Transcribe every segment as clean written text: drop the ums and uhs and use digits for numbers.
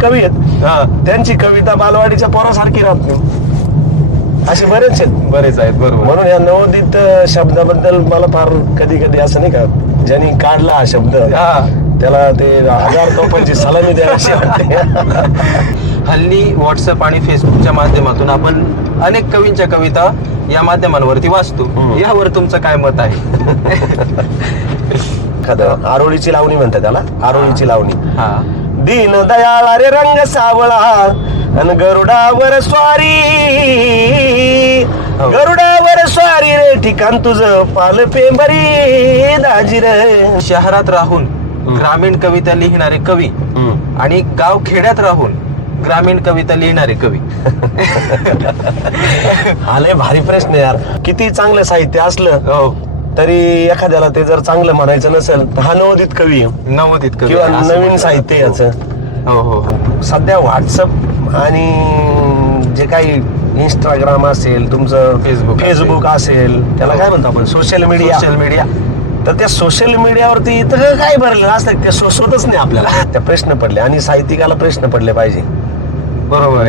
कवी आहेत त्यांची कविता बालवाडीच्या पोरासारखी राहत नाही, असे बरेच आहेत बरोबर. म्हणून या नवोदित शब्दाबद्दल मला फार कधी कधी असं नाही का, ज्यांनी काढला हा शब्द त्याला ते 1000 तोफांची सलामी द्यायची वाटते. हल्ली व्हॉट्सअप आणि फेसबुकच्या माध्यमातून आपण अनेक कवींच्या कविता या माध्यमांवरती वाचतो, यावर तुमचं काय मत आहे? एखादं आरोळीची लावणी म्हणतात त्याला, आरोळीची लावणी. दीन दयाळा रे रंग सावळा अन गरुडावर स्वारी, गरुडावर स्वारी रे ठिकाण तुझं पाल पेंबरी दाजी रे. शहरात राहून ग्रामीण कविता लिहिणारे कवी आणि गाव खेड्यात राहून ग्रामीण कविता लिहिणारे कवी, हा लय भारी प्रश्न यार. किती चांगलं साहित्य असलं तरी एखाद्याला ते जर चांगलं म्हणायचं नसेल तर हा नवोदित कवी किंवा नवीन साहित्य याचं. सध्या व्हॉट्सअप आणि जे काही इंस्टाग्राम असेल, तुमचं फेसबुक असेल, त्याला काय म्हणतो आपण, सोशल मीडिया. तर त्या सोशल मीडियावरती इतकं काय भरलेलं असतं ते सोसवतच नाही आपल्याला. त्या प्रश्न पडले आणि साहित्यिकाला प्रश्न पडले पाहिजे, बरोबर.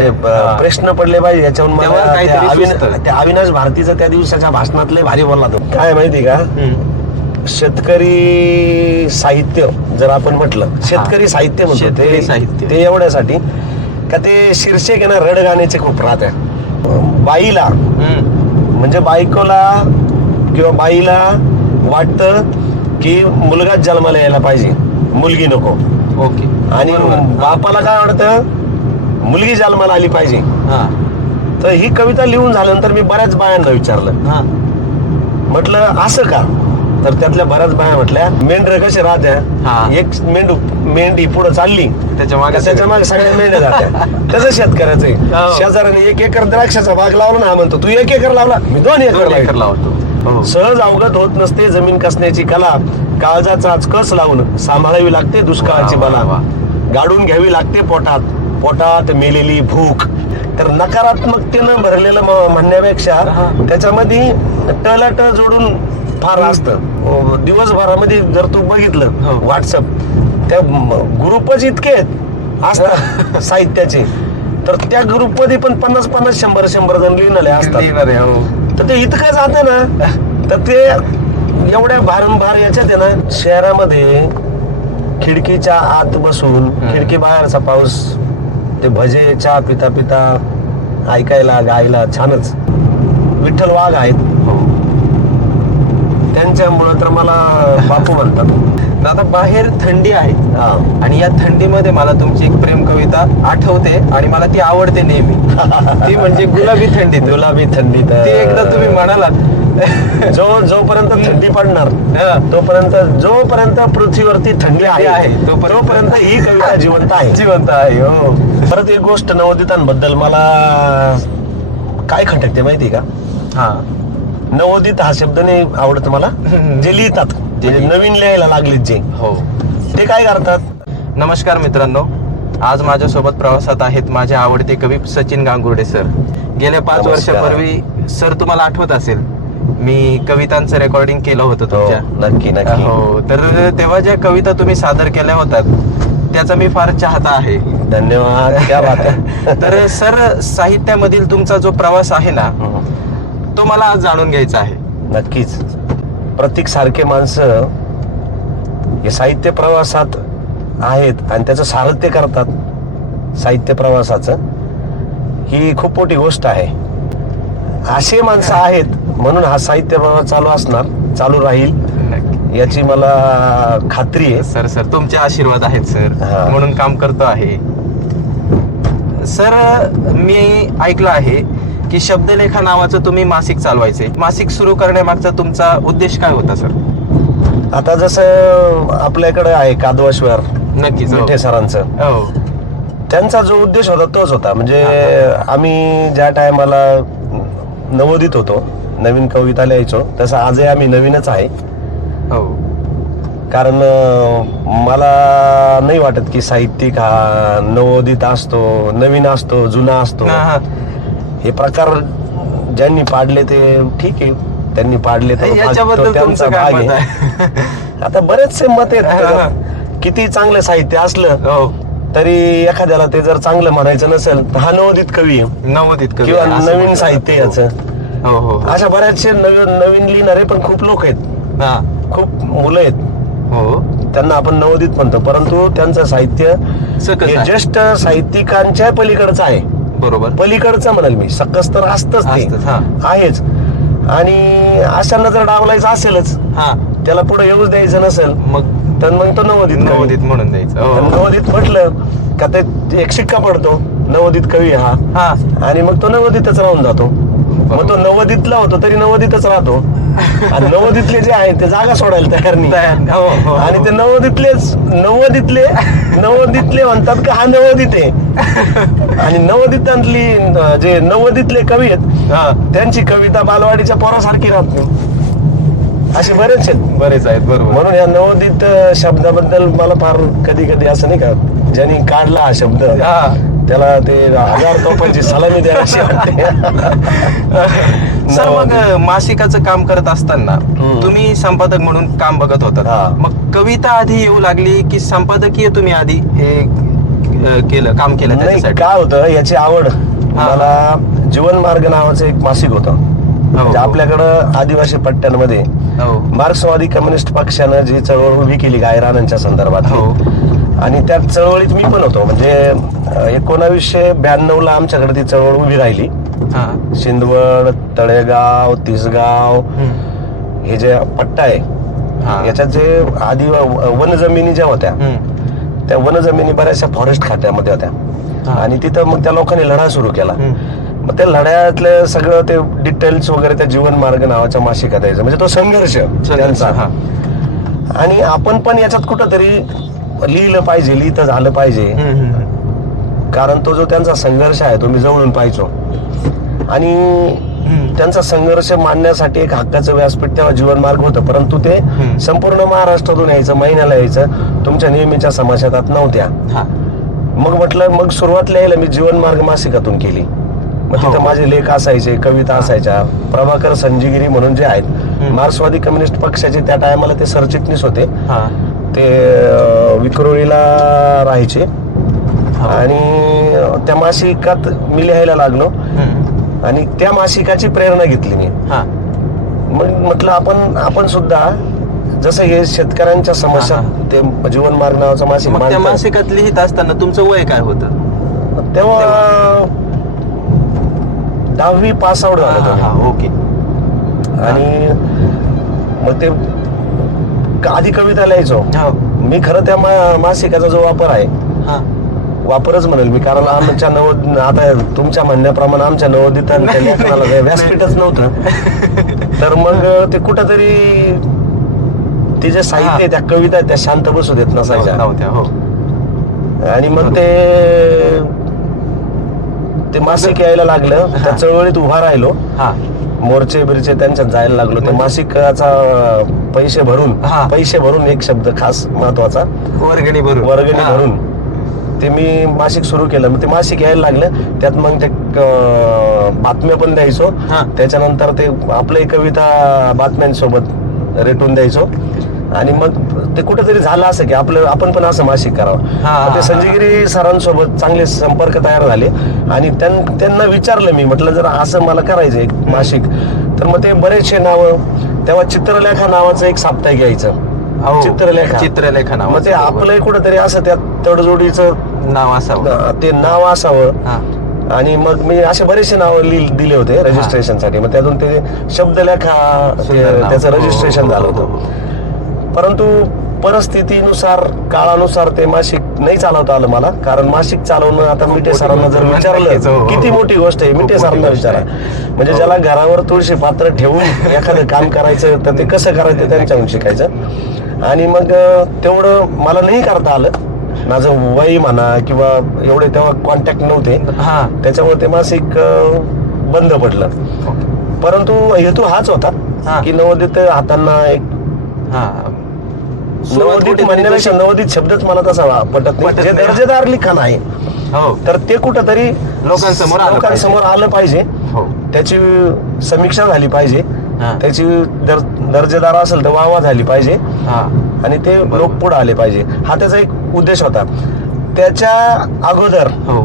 प्रश्न पडले पाहिजे याच्यावरून मला त्या अविनाश भारतीचं त्या दिवसाच्या भाषणातले भारी बोलला तो. काय माहिती का, शेतकरी साहित्य जर आपण म्हटलं, शेतकरी साहित्य म्हणतो ते एवढ्यासाठी का ते शीर्षक आहे ना, रड गाण्याचे खूप राहत आहे. बाईला म्हणजे बायकोला किंवा बाईला वाटतं की मुलगाच जन्माला यायला पाहिजे, मुलगी नको. ओके. आणि बापाला काय वाटतं, मुलगी जन्माला आली पाहिजे. तर ही कविता लिहून झाल्यानंतर मी बऱ्याच बायांना विचारलं, म्हटलं असं का, तर त्यातल्या बऱ्याच बाया म्हटल्या, मेंढर कसे राहत्या, एक मेंढी पुढे चालली त्याच्या मागे सगळ्या मेंढ्या जात्या, तसं शेतकऱ्याचं. शेजाऱ्याने 1 एकर द्राक्षाचा बाग लावला ना, म्हणतो तू 1 एकर लावला, मी 2 एकर लावतो. सहज अवगत होत नसते जमीन कसण्याची कला, काळजाचा कस लावून सांभाळावी लागते दुष्काळाची बला, गाडून घ्यावी लागते पोटात मेलेली भूक. तर नकारात्मकतेनं भरलेलं म्हणण्यापेक्षा त्याच्यामध्ये टळट जोडून फार असतं. दिवसभरामध्ये जर तू बघितलं व्हॉट्सअप, त्या ग्रुपच इतके असतात साहित्याचे, तर त्या ग्रुपमध्ये पण 50-50, 100-100 जण लिहिणारे असतात. तर ते इतकं जातं ना, तर ते एवढ्या भारंभार याच्यात आहे ना, शहरामध्ये खिडकीच्या आत बसून खिडकी बाहेरचा पाऊस, ते भजे चहा पिता पिता ऐकायला गायला छानच. विठ्ठल वाघ आहेत, त्यांच्यामुळं तर मला बापू म्हणतात. आता बाहेर थंडी आहे आणि या थंडीमध्ये मला तुमची एक प्रेम कविता आठवते आणि मला ती आवडते नेहमी. ती म्हणजे गुलाबी थंडीत. गुलाबी थंडीत ती एकदा तुम्ही म्हणालात, जोपर्यंत थंडी पडणार जोपर्यंत पृथ्वीवरती थंडी आहे तोपर्यंत ही कविता जिवंत आहे. हो. परत एक गोष्ट नवोदितांबद्दल मला काय खटकते माहिती का, नवोदित हा शब्द नाही आवडत मला. जे लिहितात, जे नवीन लिहायला लागलेत जे, ते काय करतात. नमस्कार मित्रांनो, आज माझ्यासोबत प्रवासात आहेत माझे आवडते कवी सचिन गांगुर्डे सर. गेल्या 5 वर्षापूर्वी सर तुम्हाला आठवत असेल, मी कवितांचं रेकॉर्डिंग केलं होतं तुमच्या. नक्की. हो. तर तेव्हा ज्या कविता तुम्ही सादर केल्या होतात त्याचा मी फार चाहता आहे. धन्यवाद. क्या बात आहे. तर सर, साहित्यामधील तुमचा जो प्रवास आहे ना, तो मला आज जाणून घ्यायचा आहे. नक्कीच. प्रत्येक सारखे माणसं हे साहित्य प्रवासात आहेत आणि त्याचं सारथ्य करतात. साहित्य प्रवासाचं ही खूप मोठी गोष्ट आहे. असे माणसं आहेत म्हणून हा साहित्य प्रवास चालू राहील याची मला खात्री आहे. सर तुमचे आशीर्वाद आहेत सर, म्हणून काम करतो आहे. सर, मी ऐकलं आहे की शब्दलेखा नावाचं तुम्ही मासिक चालवायचे. मासिक सुरू करण्यामागचा तुमचा उद्देश काय होता सर? आता जसं आपल्याकडे आहे कादवाश्वर, नक्कीच मिठे सरांचं, त्यांचा जो उद्देश होता तोच होता. म्हणजे आम्ही ज्या टायमाला नवोदित होतो, नवीन कविता लिहायचो, तसं आजही आम्ही नवीनच आहे. कारण मला नाही वाटत की साहित्यिक हा नवोदित असतो, नवीन असतो, जुना असतो. हे प्रकार ज्यांनी पाडले ते ठीक आहे, त्यांनी पाडले तर त्यांचा भाग आहे. आता बरेचसे मत आहेत, किती चांगलं साहित्य असलं तरी एखाद्याला ते जर चांगलं म्हणायचं नसेल तर हा नवोदित कवी आहे नवोदित कवी किंवा आहे, असं नवीन म्हटलं साहित्य जातं. याचं. हो हो हो. अशा बऱ्याचशे नवीन लिहिणारे पण खूप लोक आहेत, हा खूप मुलं आहेत, हो त्यांना आपण नवोदित म्हणतो, परंतु त्यांचं साहित्य सकस हे आहे. ज्येष्ठ साहित्यिकांच्या पलीकडचं आहे. बरोबर पलीकडचं म्हणाल मी, सकस तर असतच ते असतंच, हा. आहेच. आणि अशांना जर डावलायचं असेलच, हा त्याला पुढे येऊच द्यायचं नसेल, मग तर मग तो नवोदित कवी. नवोदित म्हणून द्यायचं. हो, तर हो. नवोदित म्हटलं का ते एक शिक्का पडतो, नवोदित कवी हा, हा आणि मग तो नवोदितच राहून जातो. मग तो नवोदितला होतो तरी नवोदितच राहतो. आणि नवोदितले जे आहेत ते जागा सोडायला तयार नाही. हो, हो, आणि हो. ते नवोदितले म्हणतात का हा नवोदित आहे. आणि नवोदितांतली जे नवोदितले कवी आहेत, हा त्यांची कविता बालवाडीच्या पोरासारखी राहत नाही. असे बरेच आहेत. बरेच आहेत. बरोबर. म्हणून या नवोदित शब्दाबद्दल मला फार कधी कधी असं नाही का, ज्यांनी काढला हा शब्द हा त्याला ते 1000 तोफांची सलामी द्यायची वाटते. सर मग मासिकाचं काम करत असताना तुम्ही संपादक म्हणून काम बघत होता, हा. मग कविता आधी येऊ लागली की संपादकीय तुम्ही आधी हे काम केलं नाही, त्याच्यासाठी? काय होतं याची आवड. मला जीवनमार्ग नावाचं एक मासिक होतं. म्हणजे आपल्याकडं आदिवासी पट्ट्यांमध्ये हो मार्क्सवादी कम्युनिस्ट पक्षानं जी चळवळ उभी केली गायरानांच्या संदर्भात, हो आणि त्या चळवळीत मी पण होतो. म्हणजे 1992 आमच्याकडे ती चळवळ उभी राहिली. हा शिंदवड, तळेगाव, तिसगाव हे जे पट्टा आहे, हा. याच्यात जे आधी वनजमिनी ज्या होत्या, त्या वनजमिनी बऱ्याचशा फॉरेस्ट खात्यामध्ये होत्या. आणि तिथं मग त्या लोकांनी लढा सुरू केला. मग त्या लढ्यातलं सगळं ते डिटेल्स वगैरे त्या जीवनमार्ग नावाच्या मासिकात यायचं. म्हणजे तो संघर्ष त्यांचा. आणि आपण पण याच्यात कुठंतरी लिहिलं पाहिजे, लिहितं झालं पाहिजे. कारण तो जो त्यांचा संघर्ष आहे तो मी जवळून पाहिजो. आणि त्यांचा संघर्ष मांडण्यासाठी एक हक्काचं व्यासपीठ तेव्हा जीवनमार्ग होतं, परंतु ते संपूर्ण महाराष्ट्रातून यायचं, महिन्याला यायचं, तुमच्या नेहमीच्या समाजात नव्हत्या. मग म्हटलं, मग सुरुवात लिहायला मी जीवनमार्ग मासिकातून केली. मग तिथं माझे लेख असायचे, कविता असायच्या. प्रभाकर संजीगिरी म्हणून जे आहेत, मार्क्सवादी कम्युनिस्ट पक्षाचे त्या टायमाला ते सरचिटणीस होते. ते विक्रोळीला राहायचे. आणि त्या मासिकात मी लिहायला लागलो आणि त्या मासिकाची प्रेरणा घेतली मी. मग म्हटलं आपण सुद्धा जसं हे शेतकऱ्यांच्या समस्या ते जीवनमार्ग नावाचं मासिक. त्या मासिकात लिहित असताना तुमचं वय काय होतं तेव्हा? 10वी पास आउट झालं. ओके. आणि मग ते आधी कविता लिहायचो मी. खरं त्या मासिकाचा जो वापर आहे, वापरच म्हणेल मी, कारण आमच्या आता तुमच्या म्हणण्याप्रमाणे आमच्या नवोदितांच्या लेखनाला व्यासपीठच नव्हतं. तर मग ते कुठंतरी ते जे साहित्य त्या कविता त्या शांत बसू देत नसायच्या. आणि मग ते मासिक यायला लागलं. त्या चळवळीत उभा राहिलो, मोर्चे बिरचे त्यांच्यात जायला लागलो. त्या मासिकाचा पैसे भरून एक शब्द खास महत्वाचा, वर्गणी भरून ते मी मासिक सुरू केलं. मग ते मासिक यायला लागलं. त्यात मग ते बातम्या पण द्यायचो. त्याच्यानंतर ते आपली कविता बातम्यांसोबत रेटून द्यायचो. आणि मग ते कुठेतरी झालं असं की आपण पण असं मासिक करावं. ते संजीगिरी सरांसोबत चांगले संपर्क तयार झाले. आणि त्यांना विचारलं मी, म्हटलं जर असं मला करायचं एक मासिक, तर मग ते बरेचसे नावं, तेव्हा चित्रलेखा नावाचं एक साप्ताहिक यायचं. चित्रलेखा नाव. मग ते आपलं कुठंतरी असं त्या तडजोडीचं नाव असावं. आणि मग मी असे बरेचसे नाव दिले होते रजिस्ट्रेशनसाठी. मग त्यातून ते शब्दलेखा त्याचं रजिस्ट्रेशन झालं होतं. परंतु परिस्थितीनुसार, काळानुसार ते मासिक नाही चालवता आलं मला. कारण मासिक चालवणं आता मिटे सरांना जर विचारलं, किती मोठी गोष्ट आहे. मिटे सरांना विचारा, म्हणजे ज्याला घरावर तुळशी पात्र ठेवून एखादं काम करायचं तर ते कसं करायचं त्यांच्याहून शिकायचं. आणि मग तेवढं मला नाही करता आलं. माझं वय म्हणा किंवा एवढे तेव्हा कॉन्टॅक्ट नव्हते, त्याच्यामुळे ते मासिक बंद पडलं. परंतु हेतू हाच होता की नवोदित हातांना एक नवोदित म्हणण्यापेक्षा नवोदित शब्दच मला तसा पटत नाही. जे दर्जेदार लिखाण आहे तर ते कुठंतरी लोकांसमोर आलं पाहिजे. त्याची समीक्षा झाली पाहिजे. त्याची दर्जेदार असेल तर वाहवा झाली पाहिजे. आणि ते लोक पुढे आले पाहिजे. हा त्याचा एक उद्देश होता. त्याच्या अगोदर हो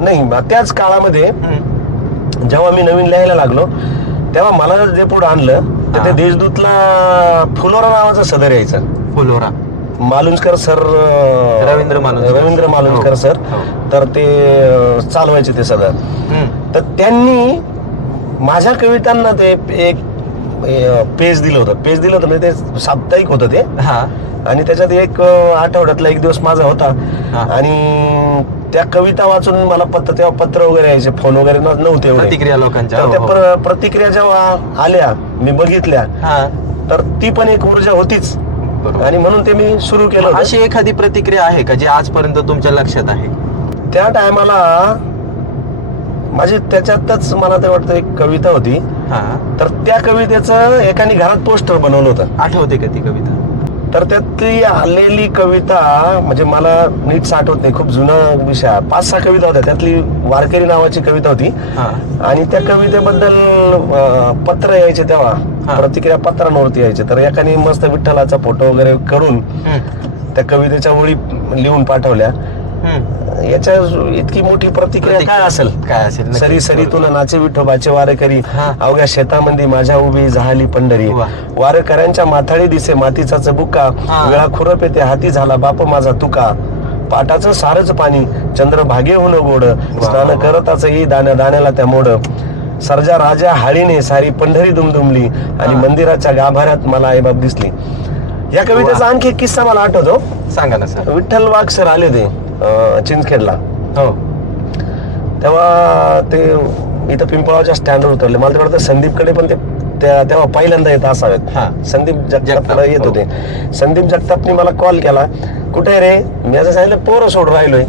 नाही, त्याच काळामध्ये जेव्हा मी नवीन लिहायला लागलो तेव्हा मला जे पुढे आणलं तर ते देशदूतला फुलोरा नावाचा सदर यायचा. फुलोरा मालुंजकर सर, रवींद्र मालुंजकर सर, तर ते चालवायचे ते सदर. तर त्यांनी माझ्या कवितांना ते एक पेज दिलं होतं म्हणजे ते साप्ताहिक होतं ते. आणि त्याच्यात एक आठवड्यातला एक दिवस माझा होता. आणि त्या कविता वाचून मला तेव्हा पत्र वगैरे यायचे, फोन वगैरे नव्हते एवढे, प्रतिक्रिया लोकांच्या. त्या प्रतिक्रिया जेव्हा आल्या मी बघितल्या तर ती पण एक ऊर्जा होतीच. आणि म्हणून ते मी सुरू केलं. अशी एखादी प्रतिक्रिया आहे का जी आजपर्यंत तुमच्या लक्षात आहे? त्या टायमाला माझी त्याच्यातच मला ते वाटतं एक कविता होती. तर त्या कवितेचं एकाने घरात पोस्टर बनवलं होतं. आठवते का ती कविता? तर त्यातली आलेली कविता म्हणजे मला नीट आठवत नाही, खूप जुना विषय, 5-6 कविता होत्या. त्यातली वारकरी नावाची कविता होती. आणि त्या कवितेबद्दल पत्र यायचे तेव्हा, प्रतिक्रिया पत्रांवरती यायचे. तर एकाने मस्त विठ्ठलाचा फोटो वगैरे करून त्या कवितेच्या ओळी लिहून पाठवल्या. याच्या इतकी मोठी प्रतिक्रिया काय असेल? सरी सरी तुला नाचे विठोबाचे वारकरी, अवघ्या शेतामध्ये माझ्या उभी झाली पंढरी, वारकऱ्यांच्या माथाळी दिसे मातीचा चबुका, वेळा खुरप येते हाती झाला बाप माझा तुका, पाटाचं सारच पाणी चंद्रभागे होऊन गोड, स्नान करताच येई दाण्या दाण्याला त्या मोड, सर्जा राजा हाळीने सारी पंढरी दुमदुमली, आणि मंदिराच्या गाभाऱ्यात मला आईबाप दिसली. या कवितेचा आणखी एक किस्सा मला आठवतो. सांगा ना सर. विठ्ठल वाघ सर आले ते चिंचखेडला. तेव्हा ते इथं पिंपळाच्या स्टँडवर उतरले. मला वाटतं संदीपकडे पण ते तेव्हा पहिल्यांदा येत असावेत. संदीप जगतापकडे येत होते. संदीप जगतापने मला कॉल केला, कुठे रे? मी असं सांगितलं पोरं सोडून राहिलोय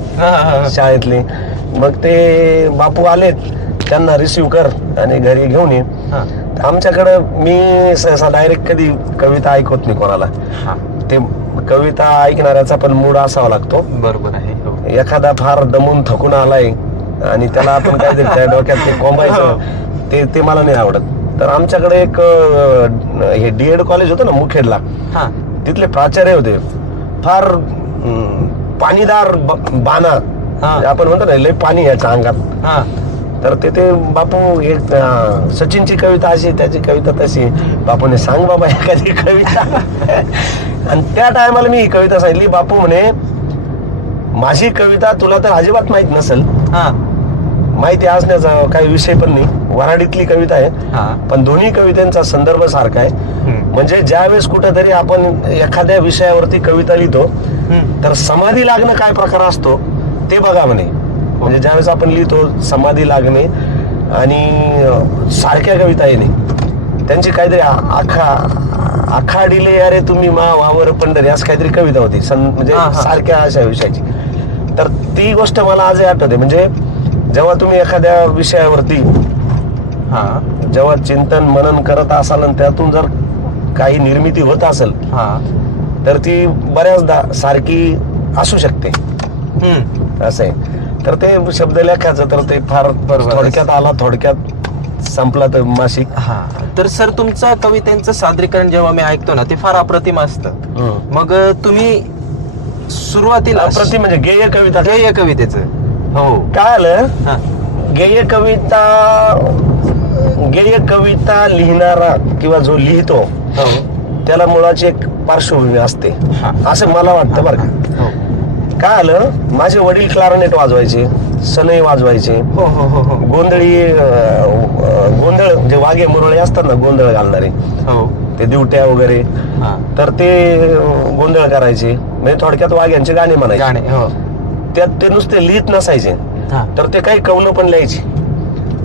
शाळेतली. मग ते बापू आलेत, त्यांना रिसिव्ह कर आणि घरी घेऊन ये. आमच्याकडं मी सहसा डायरेक्ट कधी कविता ऐकवत नाही कोणाला. ते कविता ऐकणाऱ्याचा पण मूड असावा लागतो. बरोबर आहे. एखादा फार दमून थकून आलाय आणि त्याला आपण काय त्या डोक्यात ते कोंबायचं, ते मला नाही आवडत. तर आमच्याकडे एक हे डीएड कॉलेज होतं ना मुखेडला, तिथले प्राचार्य होते, फार पाणीदार बाणा, आपण म्हणतो ना लय पाणी याच्या अंगात. तर ते बापू एक सचिनची कविता अशी, त्याची कविता तशी. बापूने सांग बाबा एखादी कविता. आणि त्या टायमाला मी ही कविता सांगितली. बापू म्हणे माझी कविता तुला तर अजिबात माहित नसेल, माहिती असण्याचा काही विषय पण नाही, वऱ्हाडीतली कविता आहे, पण दोन्ही कवितांचा संदर्भ सारखा आहे. म्हणजे ज्यावेळेस कुठेतरी आपण एखाद्या विषयावरती कविता लिहितो तर समाधी लागणं काय प्रकार असतो ते बघा म्हणे. म्हणजे ज्यावेळेस आपण लिहितो समाधी लागणे आणि सारख्या कविता येणे, त्यांची काहीतरी आखाडिले अरे तुम्ही मा वावर पंढरी असं काहीतरी कविता होती, म्हणजे सारख्या अशा विषयाची. तर ती गोष्ट मला आजही आठवते. म्हणजे जेव्हा तुम्ही एखाद्या विषयावरती जेव्हा चिंतन मनन करत असाल आणि त्यातून जर काही निर्मिती होत असेल तर ती बऱ्याचदा सारखी असू शकते. असं आहे. तर ते शब्दलेखाचं तर ते फार थोडक्यात आला, थोडक्यात संपला तर मासिक. तर सर तुमचं कवितेचं सादरीकरण जेव्हा मी ऐकतो ना ते फार अप्रतिम असतं. मग तुम्ही सुरुवातीला अप्रतिम म्हणजे गेय कविता, गेय कवितेचं काय आलं, गेय कविता लिहिणारा किंवा जो लिहितो त्याला मुळाची एक पार्श्वभूमी असते असं मला वाटतं बरं का. काय आलं, माझे वडील क्लारनेट वाजवायचे, सनई वाजवायचे, गोंधळ जे वाघे मुरळे असतात ना गोंधळ घालणारे, ते दिवट्या वगैरे, तर ते गोंधळ करायचे. म्हणजे थोडक्यात वाघ्यांचे गाणे म्हणायचे. त्यात ते नुसते लिहित नसायचे, तर ते काही कवनं पण लिहायचे.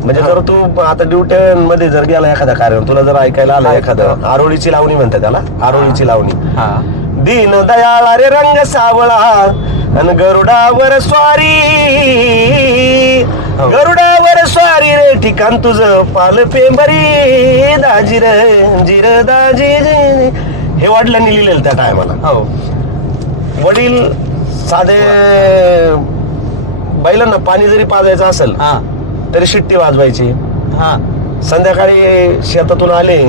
म्हणजे जर तू आता ड्युट्यांमध्ये जर गेला एखादा कार्यक्रम, तुला जर ऐकायला आला एखादं, आरोळीची लावणी म्हणतात त्याला, आरोळीची लावणी. दीन दयाळ रे रंग सावळा अन गरुडावर स्वारी, गरुडावर स्वारी रे ठिकाण तुझं पाल पेंबरी, दाजी रे जिर दाजी. हे वडिलांनी लिहिलेलं त्या टायमाला. वडील साधे बैलांना पाणी जरी पाजायचं असेल तरी शिट्टी वाजवायची. संध्याकाळी शेतातून आले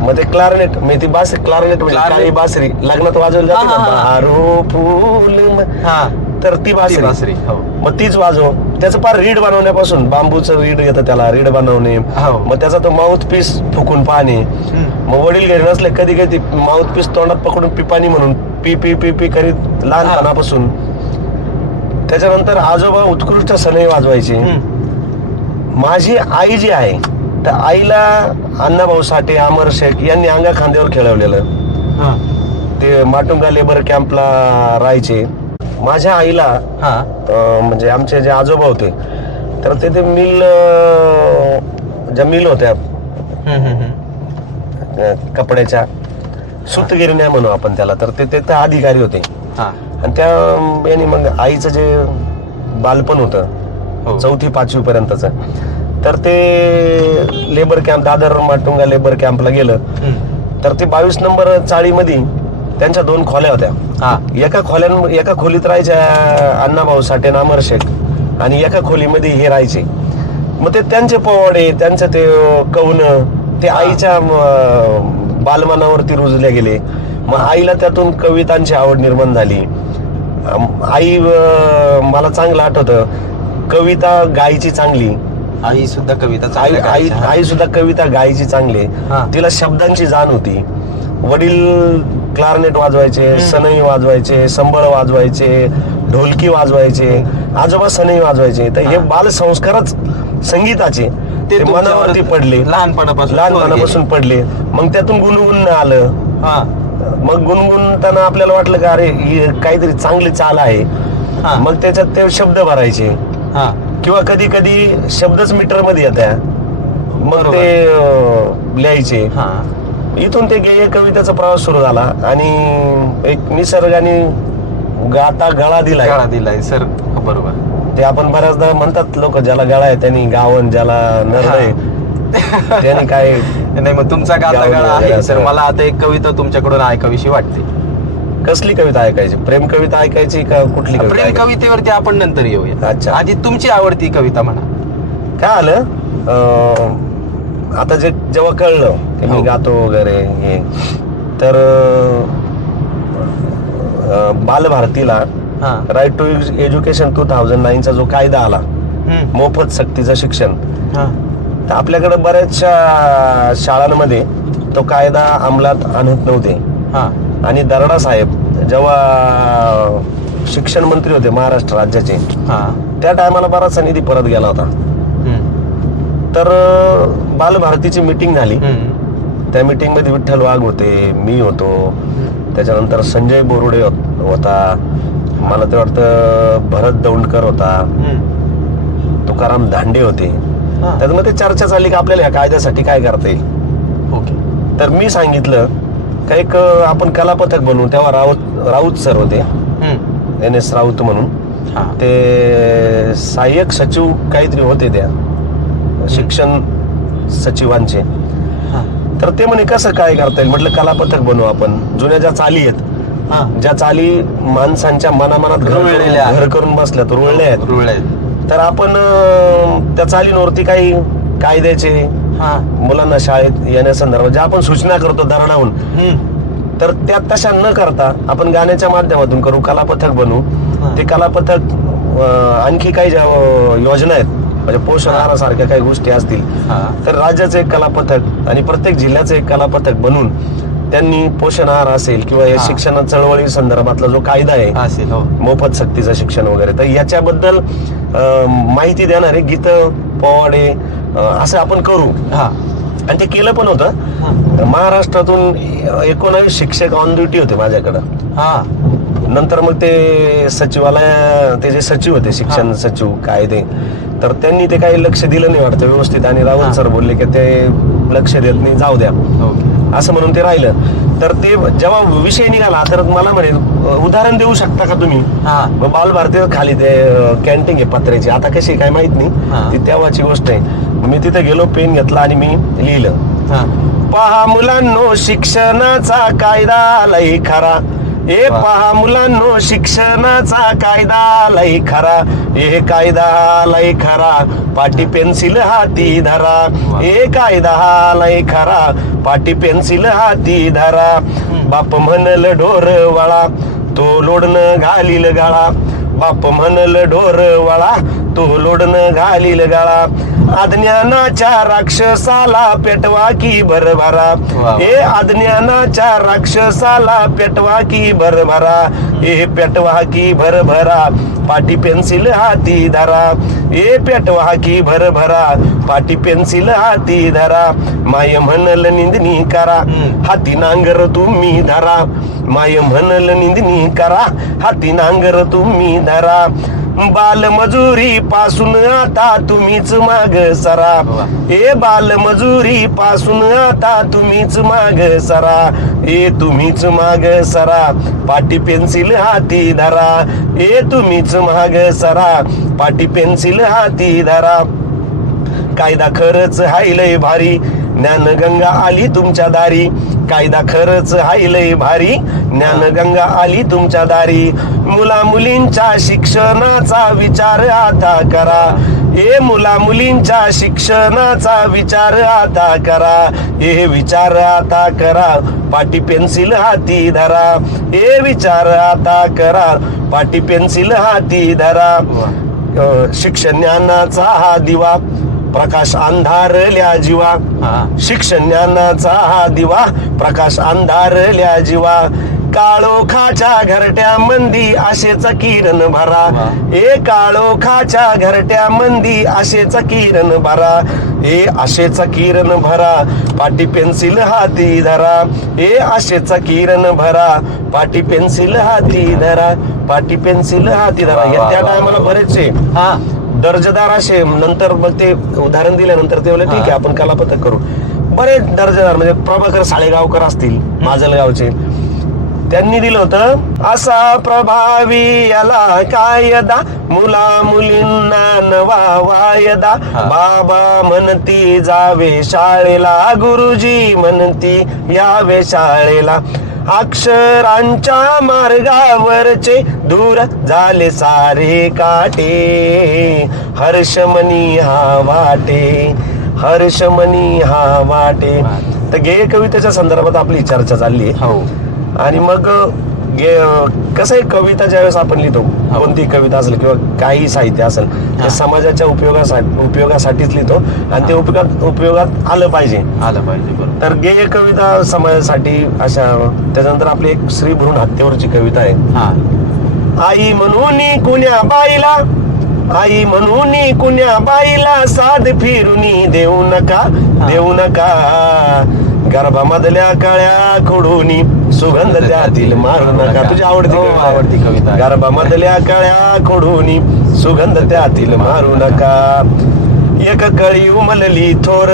मग ते क्लारनेट मी ती बास क्लारनेट म्हणजे Clarinet? काळी बासरी लग्नात वाजवली जाते हा, ना, हा, हा. बारो फूल हा तर ती ती बासरी बासरी हो मग तीच वाजव. त्याचं फार रीड बनवण्यापासून बांबूचं रीड येतं त्याला रीड बनवणे, हो. मग त्याचा तो माउथ पीस फुकून पाहणे. हम्म. मग वडील घरी नसले कधी कधी माउथ पीस तोंडात पकडून पिपाणी म्हणून पी पी पी पी करीत लहानपणापासून. त्याच्यानंतर आजोबा उत्कृष्ट सनई वाजवायचे. हम्म. माझी आई जी आहे तर आईला अण्णाभाऊ साठे, अमर शेख यांनी अंगा खांद्यावर खेळवलेलं. हा ते माटुंगा लेबर कॅम्पला राहायचे. माझ्या आईला हा म्हणजे आमचे जे आजोबा होते तर ते मिल ज्या मिल होत्या कपड्याच्या सुतगिरण्या म्हणू आपण त्याला, तर ते त्या अधिकारी होते. हा आणि त्या यांनी मग आईचं जे बालपण होतं हो. 4वी-5वी पर्यंतच, तर ते labour camp Dadar Matunga labour कॅम्पला गेलं. हम्म. तर ते 22 नंबर चाळीमध्ये त्यांच्या 2 खोल्या होत्या. हा एका खोलीत राहायच्या अण्णाभाऊ साठे, अमर शेख, आणि एका खोलीमध्ये हे राहायचे. मग ते त्यांचे पोवाडे, त्यांचं ते कौन ते आईच्या बालमनावरती रुजले गेले. मग आईला त्यातून कवितांची आवड निर्माण झाली. आई मला चांगलं आठवतं कविता गायची चांगली. आई सुद्धा कविता आई चांगल्या आई गायच्या. आई सुद्धा कविता गायची चांगली. हा. तिला शब्दांची जाण होती. वडील क्लारनेट वाजवायचे, सनई वाजवायचे, संबळ वाजवायचे, ढोलकी वाजवायचे, आजोबा सनई वाजवायचे. तर हे बाल संस्कारच संगीताचे ते तुमच्यावर मनावरती पडले, लहानपणापासून पडले. मग त्यातून गुणगुण आलं. हा मग गुणगुणताना आपल्याला वाटलं की अरे ही काहीतरी चांगली चाल आहे. हा. मग त्याच्यात ते शब्द भरायचे, हा किंवा कधी कधी शब्दच मीटर मध्ये येत्या, मग बरोबर. ते लिहायचे. हा इथून ते गेय कवितेचा प्रवास सुरू झाला आणि एक निसर्गाने गाता गळा दिलाय. गळा दिलाय सर, बरोबर. ते आपण बऱ्याचदा म्हणतात लोक, ज्याला गळा आहे त्यांनी गावन, ज्याला नरड आहे त्यांनी काय. नाही मग तुमचा गाता गाऊन गळा वगैरे आहे सर. असं. मला आता एक कविता तुमच्याकडून ऐकावीशी वाटते. कसली कविता ऐकायची? प्रेम कविता ऐकायची का कुठली कविता प्रेम ऐकायची? कवितेवरती आपण नंतर येऊया. अच्छा. आधी तुमची आवडती कविता म्हणा. काय आलं आता जेव्हा कळलं की मी हो. गातो वगैरे हे, तर बालभारतीला हा राईट टू एज्युकेशन 2009चा जो कायदा आला, हम्म. मोफत सक्तीचं शिक्षण, हा तर आपल्याकडे बऱ्याचशा शाळांमध्ये तो कायदा अंमलात आणत नव्हते. हा आणि दरडा साहेब जेव्हा शिक्षण मंत्री होते महाराष्ट्र राज्याचे, हा त्या टायमाला बराचसा निधी परत गेला होता. हम्म. तर बालभारतीची मीटिंग झाली. हम्म. त्या मीटिंग मध्ये विठ्ठल वाघ होते, मी होतो, त्याच्यानंतर संजय बोरुडे होता, मला ते वाटतं भरत दौंडकर होता, हम्म. तुकाराम धांडे होते. हा. त्याच्यामध्ये चर्चा झाली की आपल्याला या कायद्यासाठी काय करता येईल. ओके. तर मी सांगितलं का एक आपण कलापथक बनवू. तेव्हा राऊत सर होते, हम्म. NS राऊत म्हणून, हा ते सहाय्यक सचिव काहीतरी होते त्या शिक्षण सचिवांचे. हा तर ते म्हणे कसं काय करता येईल. म्हटलं कलापथक बनवू आपण. जुन्या ज्या चाली आहेत, हा ज्या चाली माणसांच्या मनामनात रुळलेल्या. घर करून बसल्या, तर रुळल्या आहेत, रुळले. तर आपण त्या चालींवरती काही कायद्याचे हा मुलांना शाळेत येण्यासंदर्भात ज्या आपण सूचना करतो दरडाहून, हम्म. तर त्या तशा न करता आपण गाण्याच्या माध्यमातून करू, कलापथक बनवू. हा. ते कलापथक आणखी काही ज्या योजना आहेत, म्हणजे पोषण आहारासारख्या काही गोष्टी असतील, हा तर राज्याचं एक कलापथक आणि प्रत्येक जिल्ह्याचं एक कलापथक बनवून त्यांनी पोषण आहार असेल किंवा या हा. शिक्षण चळवळी संदर्भातला जो कायदा आहे, असेल. हो मोफत सक्तीचं शिक्षण वगैरे, तर याच्याबद्दल माहिती देणारे गीत, पोवाडे असं आपण करू. हा आणि ते केलं पण होतं. हा महाराष्ट्रातून 19 शिक्षक ऑन ड्युटी होते माझ्याकडं. हा नंतर मग ते सचिवालय, ते जे सचिव होते शिक्षण सचिव काय ते, तर त्यांनी ते काही लक्ष दिलं नाही वाटतं व्यवस्थित. आणि रावण सर बोलले की ते लक्ष देत नाही, जाऊ द्या ओके. असं म्हणून ते राहिलं. तर ते जेव्हा विषय निघाला तर मला म्हणे उदाहरण देऊ शकता का तुम्ही. हा मग बालभारती खाली ते कॅन्टीन आहे पत्र्याची, आता कशी काय माहित हा. नाही, ती तेव्हाची गोष्ट आहे. मी तिथे गेलो, पेन घेतला आणि मी लिहिलं, हा पहा मुलांनो शिक्षणाचा कायदा लई खरा, ए पहा मुलांनो शिक्षणाचा कायदा लई खरा, ए कायदा लई खरा, पाटी पेन्सिल हाती धरा, ए कायदा लई खरा, पाटी पेन्सिल हाती धरा. बाप म्हणल ढोर वळा, तो लोडणं घालील गाळा, बाप म्हणल ढोर वळा, तो लोडणं घालील गाळा. अज्ञानाच्या राक्षसाला पेटवा की भरभरा, ए अज्ञानाच्या राक्षसाला पेटवा की भरभरा, ए पेटवा की भरभरा, पाटी पेन्सिल हाती धरा, ए पेटवा की भरभरा, पाटी पेन्सिल हाती धरा. माय म्हणल निंदनी करा, हाती नांगर तुम्ही धरा, माय म्हणल निंदनी करा, हाती नांगर तुम्ही धरा. बालमजुरी पासून आता तुम्हीच माग सरा, ए बालमजुरी पासून आता तुम्हीच माग सरा, ए तुम्हीच माग सरा, पाटी पेन्सिल हाती धरा, ए तुम्हीच माग सरा, पाटी पेन्सिल हाती धरा. कायदा खरच हाय लय भारी, ज्ञानगंगा आली तुमच्या दारी, कायदा खरच हाय लय भारी, ज्ञानगंगा आली तुमच्या दारी. मुला मुलींच्या शिक्षणाचा विचार आता करा, ए मुला मुलींच्या शिक्षणाचा विचार आता करा, ए विचार आता करा, पाटी पेन्सिल हाती धरा, ए विचार आता करा, पाटी पेन्सिल हाती धरा. शिक्षण ज्ञानाचा हा दिवा, प्रकाश अंधारल्या जीवा, शिक्षण ज्ञानाचा हा दिवा, प्रकाश अंधारल्या जीवा. काळोखाच्या घरट्या मंदी आशेचा किरण भरा, ए काळोखाच्या घरट्या मंदी आशेचा किरण भरा, ए आशेचा किरण भरा, पाटी पेन्सिल हाती धरा, ए आशेचा किरण भरा, पाटी पेन्सिल हाती धरा, पाटी पेन्सिल हाती धरा. त्या टायमाला बरेचसे दर्जेदार असे, नंतर मग ते उदाहरण दिल्यानंतर ते बोलले ठीक आहे आपण कलापथक करू. बरेच दर्जेदार म्हणजे प्रभाकर साळेगावकर असतील माजलगावचे, त्यांनी दिलं होतं असा प्रभावी याला कायदा, मुला मुलींना नवा वायदा. बाबा म्हणती जावे शाळेला, गुरुजी म्हणती यावे शाळेला. अक्षरांच्या मार्गावरचे दूर झाले सारे काटे, हर्षमनी हा वाटे, हर्षमनी हा वाटे. तर गेय कवितेच्या संदर्भात आपली चर्चा चालली आहे. आणि मग कसं आहे, कविता ज्यावेळेस आपण लिहितो, कोणती कविता असेल किंवा काही साहित्य असेल, ते समाजाच्या उपयोगासाठीच लिहितो आणि ते उपयोगात आलं पाहिजे. बरोबर. तर गेय कविता समाजासाठी अशा. त्याच्यानंतर आपली एक श्री भ्रूण हत्येवरची कविता आहे. आई म्हणून कुण्या बाईला, आई म्हणून कुण्या बाईला साध फिरुनी देऊ नका, देऊ नका. गर्भामधल्या काळ्या खोडूनी सुगंध त्यातील मारू नका. तुझी आवडती कविता. गर्भामधल्या काळ्या खोडूनी सुगंध त्यातील मारू नका. एक कळी उमलली थोर,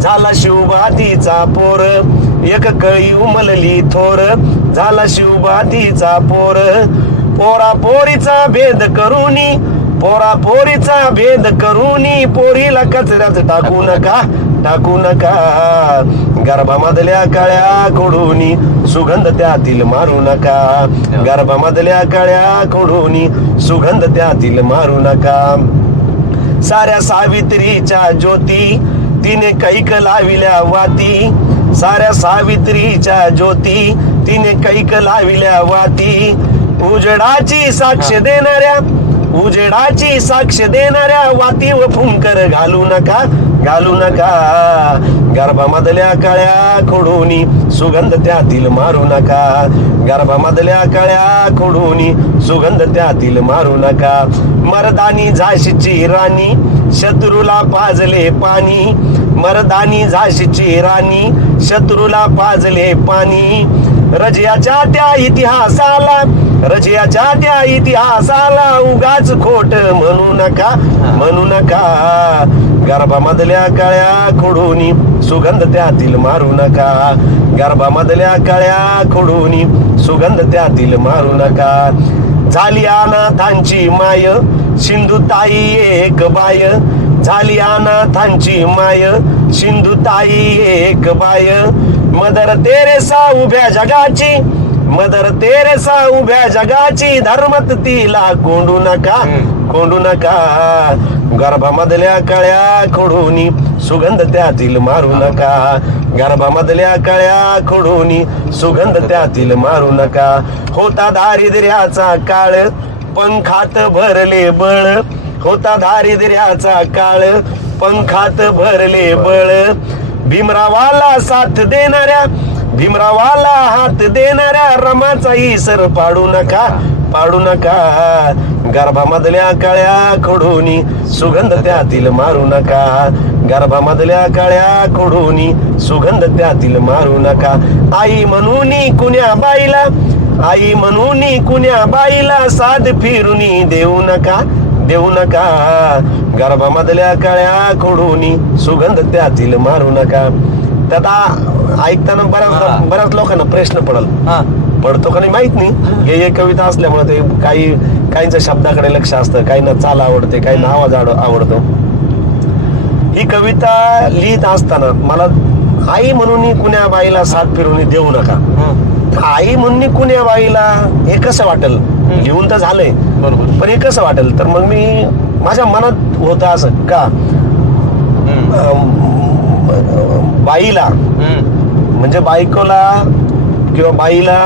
झाला शिवबातीचा पोर, एक कळी उमलली थोर, झाला शिवबातीचा पोर. पोरा पोरीचा भेद करूनी, पोरा पोरीचा भेद करूनी, पोरीला कचऱ्यात टाकू नका, टाकू नका. गर्भामधल्या काळ्या खोडूनी सुगंध त्यातील मारू नका, गर्भामधल्या काळ्या खोडूनी सुगंध त्यातील मारू नका. साऱ्या सावित्रीच्या ज्योती तिने कैक लाविल्या वाती, साऱ्या सावित्रीच्या ज्योती तिने कैक लाविल्या वाती. उजेडाची साक्ष देणाऱ्या, उजेडाची साक्ष देणाऱ्या वाती व फुंकर घालू नका, घालू नका. गर्भामधल्या काळ्या खोडूनी सुगंध त्यातील मारू नका, गर्भामधल्या काळ्या खोडूनी सुगंध त्यातील मारू नका. मर्दानी झाशीची राणी शत्रूला पाजले पाणी, मर्दानी झाशीची राणी शत्रूला पाजले पाणी. रजियाच्या त्या इतिहासाला, रजियाच्या त्या इतिहासाला उगाच खोट म्हणू नका, म्हणू नका. गर्भामधल्या काळ्या खोडूनी सुगंध त्यातील मारू नका, गर्भामधल्या काळ्या खोडूनी सुगंध त्यातील मारू नका. झाली अनाथांची माय सिंधुताई एक बाय, झाली अनाथांची माय सिंधुताई एक बाय. मदर तेरेसा उभ्या जगाची, मदर तेरेसा उभ्या जगाची धर्मात तिला कोंडू नका कोंडू नका गर्भामधल्या कळ्या खोडूनी सुगंध त्यातील मारू नका गर्भामधल्या कळ्या खोडूनी सुगंध त्यातील मारू नका होता दारिद्र्याचा काळ पंखात भरले बळ होता दारिद्र्याचा काळ पंखात भरले बळ भीमरावाला साथ देणाऱ्या भीमरावाला हात देणाऱ्या रमाचा इसर पाडू नका गर्भामधल्या कळ्या खोडूनी सुगंध त्यातील मारू नका गर्भामधल्या कळ्या खोडूनी सुगंध त्यातील मारू नका आई म्हणून कुण्या बाईला साध फिरूनी देऊ नका गर्भामधल्या कळ्या खोडूनी सुगंध त्यातील मारू नका. त्यात ऐकताना बऱ्याच लोकांना प्रश्न पडतो का नाही माहित नाही. हे कविता असल्यामुळे ते काहींच्या शब्दाकडे लक्ष असतं, काहींना चाल आवडते, काहींना आवाज आवडतो. ही कविता लिहित असताना मला आई म्हणून कुण्या बाईला साथ फिरवून देऊ नका, आई म्हणून कुण्या बाईला हे कसं वाटेल. लिहून तर झालंय बरोबर, पण हे कसं वाटेल. तर मग मी माझ्या मनात होतं असं का बाईला म्हणजे बायकोला किंवा बाईला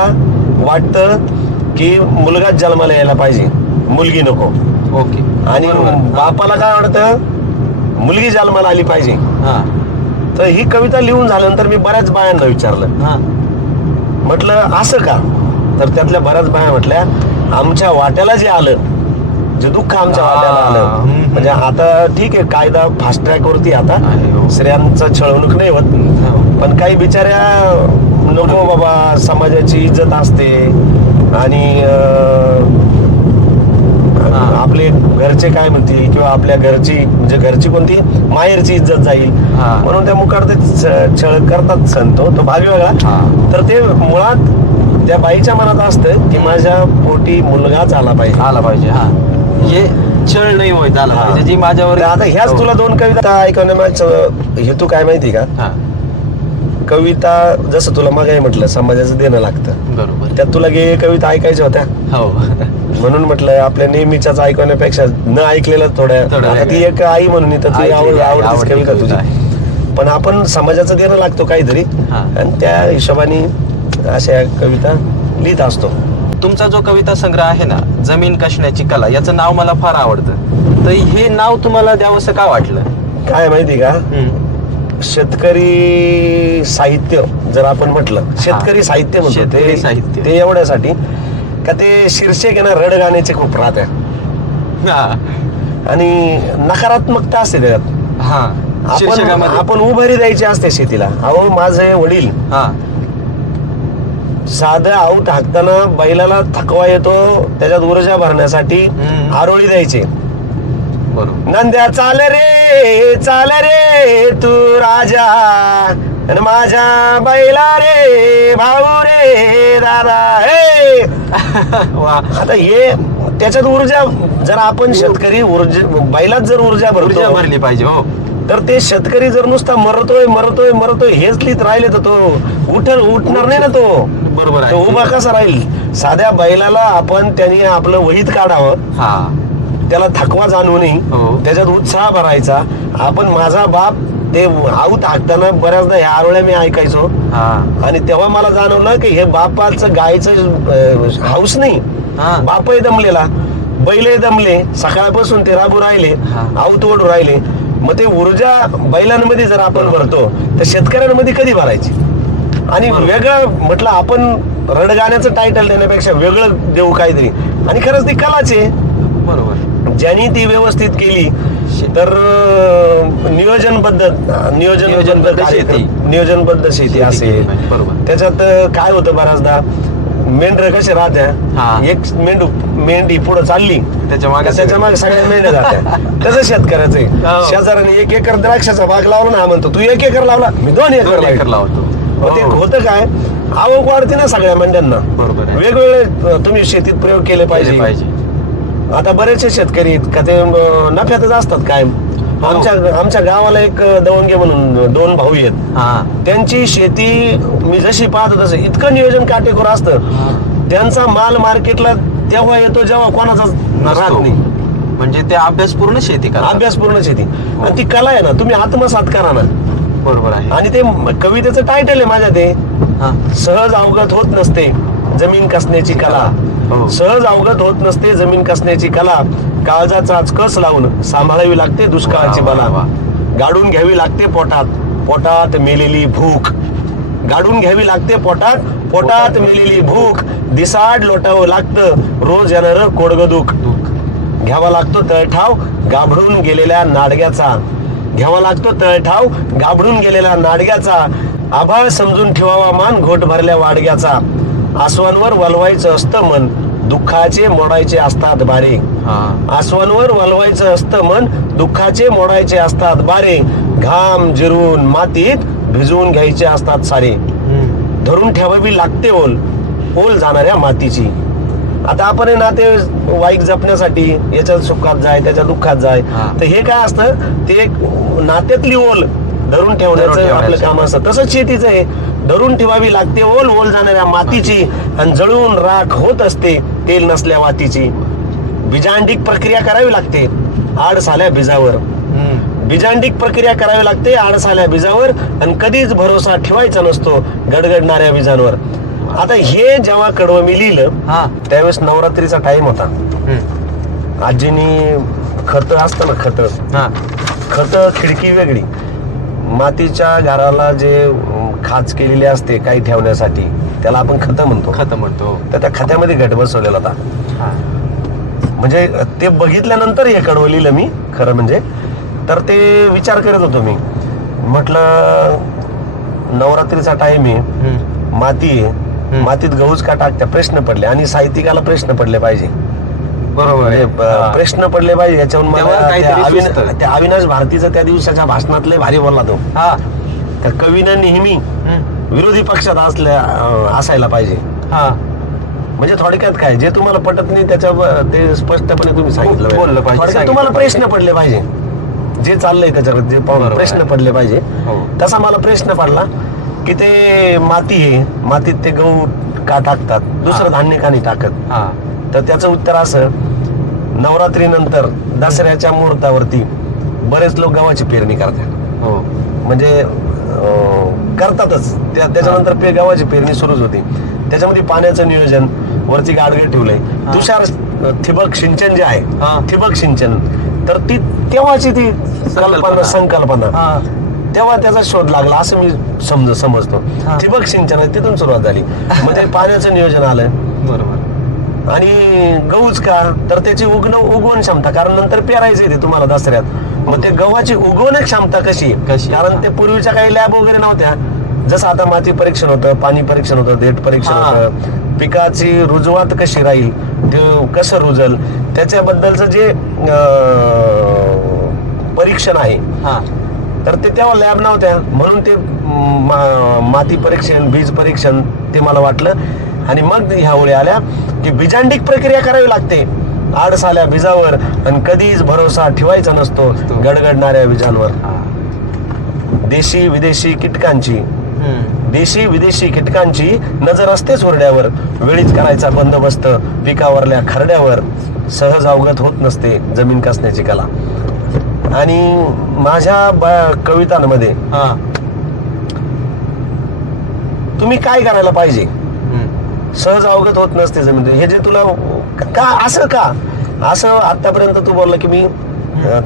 वाटतं की मुलगाच जन्माला यायला पाहिजे, मुलगी नको. ओके. आणि बापाला काय वाटतं मुलगी जन्माला आली पाहिजे. तर ही कविता लिहून झाल्यानंतर मी बऱ्याच बायांना विचारलं, म्हटलं असं का. तर त्यातल्या बऱ्याच बाया म्हटल्या आमच्या वाट्याला जे आलं, जे दुःख आमच्या वाट्याला आलं, म्हणजे आता ठीक आहे कायदा फास्ट ट्रॅक वरती आता स्त्रियांचं छळवणूक नाही होत, पण काही बिचाऱ्या नको बाबा समाजाची इज्जत असते आणि आपले घरचे काय म्हणतील किंवा आपल्या घरची म्हणजे घरची कोणती माहेरची इज्जत जाईल म्हणून त्या मुखात छळ करतात सण तो भाग वेगळा. तर ते मुळात त्या बाईच्या मनात असतं की माझ्या पोटी मुलगाच आला पाहिजे. हे छळ नाही होत आला पाहिजे जी माझ्यावर. आता ह्याच तुला दोन कविता ऐकवण्यामागचं हेतू काय माहिती का. कविता जसं तुला मग म्हटलं समाजाचं देणं लागतं बरोबर, त्यात तुला कविता ऐकायच्या होत्या म्हणून म्हटलं आपल्या नेहमीच्याच ऐकण्यापेक्षा न ऐकलेलं थोड्या ती एक आई म्हणून आवडतीच कविता तुझी. पण आपण समाजाचं देणं लागतो काहीतरी आणि त्या हिशोबाने अशा कविता लिहित असतो. तुमचा जो कविता संग्रह आहे ना जमीन कसण्याची कला, याचं नाव मला फार आवडतं. तर हे नाव तुम्हाला द्यावंसं का वाटलं. काय माहिती का, शेतकरी साहित्य जर आपण म्हटलं शेतकरी साहित्य म्हणतो ते एवढ्यासाठी का ते शीर्षक आहे ना रड गाण्याचे खूप राहत आहे आणि नकारात्मकता असते त्याच्यात. आपण उभारी द्यायची असते शेतीला. अहो माझे वडील साधं आऊट हाकताना बैलाला थकवा येतो, त्याच्यात ऊर्जा भरण्यासाठी आरोळी द्यायचे. नंद्या चाल रे तू राजा आणि माझ्या बैला रे भाऊ रे दादा हे. आता हे त्याच्यात ऊर्जा जर आपण शेतकरी बैलात जर ऊर्जा भरली पाहिजे हो, तर ते शेतकरी जर नुसता मरतोय हेच लिहित राहिले तर तो उठणार नाही ना. तो बरोबर तो उभा कसा राहील. साध्या बैलाला आपण त्यांनी आपलं वहीत काढावं, त्याला थकवा जाणवू नये, त्याच्यात उत्साह भरायचा. आपण माझा बाप ते आऊत हाकताना बऱ्याचदा ह्या आरोळ्या मी ऐकायचो आणि तेव्हा मला जाणवलं की हे बापाचं गायचं हाऊस नाही, बापही दमलेला, बैलही दमले, सकाळपासून ते राबू राहिले, आऊत ओढू राहिले. मग ते ऊर्जा बैलांमध्ये जर आपण भरतो तर शेतकऱ्यांमध्ये कधी भरायची. आणि वेगळं म्हटलं आपण रडगाण्याचं टायटल देण्यापेक्षा वेगळं देऊ काहीतरी. आणि खरंच ती कलाच आहे बरोबर, ज्यांनी ती व्यवस्थित केली तर नियोजनबद्ध शेती असेल. त्याच्यात काय होतं बऱ्याचदा मेंढर कसे राहत्या, एक मेंढी पुढे चालली त्याच्या मागे सगळ्या मेंढ्या जात्या. तसं शेतकऱ्याचं आहे. शेजाऱ्याने 1 एकर द्राक्षाचा बाग लावला ना, म्हणतो तू 1 एकर लावला मी 2 एकर लावतो. ते होतं काय, आवक वाढते ना सगळ्या मेंढ्यांना. वेगवेगळे तुम्ही शेतीत प्रयोग केले पाहिजे. आता बरेचसे शेतकरी का ते नफ्यातच असतात कायम. आमच्या गावाला एक दवंगे म्हणून 2 भाऊ आहेत. त्यांची शेती मी जशी पाहतो तसं इतकं नियोजन काटेकोर असतं. त्यांचा माल मार्केटला तेव्हा येतो जेव्हा कोणाचा राहत नाही. म्हणजे ते अभ्यासपूर्ण शेती करा. अभ्यासपूर्ण शेती आणि ती कला आहे ना, तुम्ही आत्मसात करा ना. बरोबर आहे. आणि ते कवितेचं टायटल आहे माझ्या ते, सहज अवगत होत नसते जमीन कसण्याची कला. सहज अवगत होत नसते जमीन कसण्याची कला. काळजाचा कस लावून सांभाळावी लागते दुष्काळाची बला. गाडून घ्यावी लागते पोटात, पोटात मेलेली भूक. गाडून घ्यावी लागते पोटात, पोटात मेलेली भूक. दिसाड लोटावं लागतं रोज येणार कोडगदुक. घ्यावा लागतो तळठाव गाभडून गेलेल्या नाडग्याचा. घ्यावा लागतो तळठाव गाभडून गेलेल्या नाडग्याचा. आभाळ समजून ठेवावा मान घोट भरल्या वाडग्याचा. आसवांवर वलवायचं असतं मन दुःखाचे मोडायचे असतात बारे. आसवांवर वलवायचं असतं मन दुःखाचे मोडायचे असतात बारे. घाम जिरून मातीत भिजवून घ्यायचे असतात सारे. धरून ठेवावी लागते ओल, ओल जाणाऱ्या मातीची. आता आपण ना ते वाईक जपण्यासाठी याच्यात सुखात जाय त्याच्या दुःखात जाय, तर हे काय असतं ते एक नात्यातली ओल धरून ठेवण्याचं आपलं काम असतं. तसंच शेतीचं आहे, धरून ठेवावी लागते ओल, ओल जाणाऱ्या मातीची. आणि जळून राख होत असते तेल नसल्या वातीची. बीजांडिक प्रक्रिया करावी लागते आडसाल्या बीजावर. बीजांडिक प्रक्रिया करावी लागते आडसाल्या बीजावर. आणि कधीच भरोसा ठेवायचा नसतो गडगडणाऱ्या बीजांवर. आता हे जेव्हा कडवं मी लिहिलं त्यावेळेस नवरात्रीचा टाइम होता. आजीनी खत असतं ना, खत खिडकी वेगळी, मातीच्या घराला जे खाच केलेली असते काही ठेवण्यासाठी त्याला आपण खत म्हणतो. तर त्या खत्यामध्ये घट बसवलेला होता. म्हणजे ते बघितल्यानंतर हे कडवं लिहिलं मी खरं म्हणजे. तर ते विचार करत होतो मी, म्हटलं नवरात्रीचा टाइम आहे, माती आहे, मातीत गहूच का टाकत्या, प्रश्न पडले. आणि साहित्यिकाला प्रश्न पडले पाहिजे. बरोबर, प्रश्न पडले पाहिजे. याच्यावरून मला त्या अविनाश भारतीचं त्या दिवसाच्या भाषणातले भारी बोलला तो. तर कवीनं नेहमी विरोधी पक्षात असायला पाहिजे. म्हणजे थोडक्यात काय, जे तुम्हाला पटत नाही त्याच्यावर ते स्पष्टपणे तुम्ही सांगितलं बोललं पाहिजे. तुम्हाला प्रश्न पडले पाहिजे, जे चाललंय त्याच्यावर जे पाहून प्रश्न पडले पाहिजे. तसा मला प्रश्न पडला की ते माती आहे, मातीत ते गहू का टाकतात, दुसरं धान्य का नाही टाकत. तर त्याचं उत्तर असं, नवरात्रीनंतर दसऱ्याच्या मुहूर्तावरती बरेच लोक गव्हाची पेरणी करतात. म्हणजे करतातच. त्याच्यानंतर गव्हाची पेरणी सुरूच होती. त्याच्यामध्ये पाण्याचं नियोजन, वरती गाडगे ठेवलंय, तुषार ठिबक सिंचन जे आहे, ठिबक सिंचन. तर ती तेव्हाची ती संकल्पना तेव्हा त्याचा शोध लागला असं मी समजतो. ठिबक सिंचन तिथून सुरुवात झाली. म्हणजे पाण्याचं नियोजन आलं. बरोबर. आणि गहूच का, तर त्याची उगवण क्षमता, कारण नंतर पेरायचं ते तुम्हाला दसऱ्यात. मग ते गव्हाची उगवण क्षमता कशी, कारण ते पूर्वीच्या काही लॅब वगैरे नव्हत्या. जसं आता माती परीक्षण होतं, पाणी परीक्षण होतं, देठ परीक्षण होतं, पिकाची रुजवात कशी राहील, ते कसं रुजल, त्याच्याबद्दलचं जे परीक्षण आहे, तर ते तेव्हा लॅब नव्हत्या. म्हणून ते माती परीक्षण, बीज परीक्षण ते मला वाटलं. आणि मग ह्या ओळी आल्या की बीजांडिक प्रक्रिया करावी लागते आडसाल्या बीजावर. आणि कधीच भरोसा ठेवायचा नसतो गडगडणाऱ्या बीजांवर. देशी विदेशी कीटकांची नजर असतेच उरड्यावर. वेळीच करायचा बंदोबस्त पिकावरल्या खरड्यावर. सहज अवगत होत नसते जमीन कसण्याची कला. आणि माझ्या कवितांमध्ये तुम्ही काय करायला पाहिजे, सहज अवगत होत नसते जमीन, हे जे तुला का असं आतापर्यंत तू बोलला की मी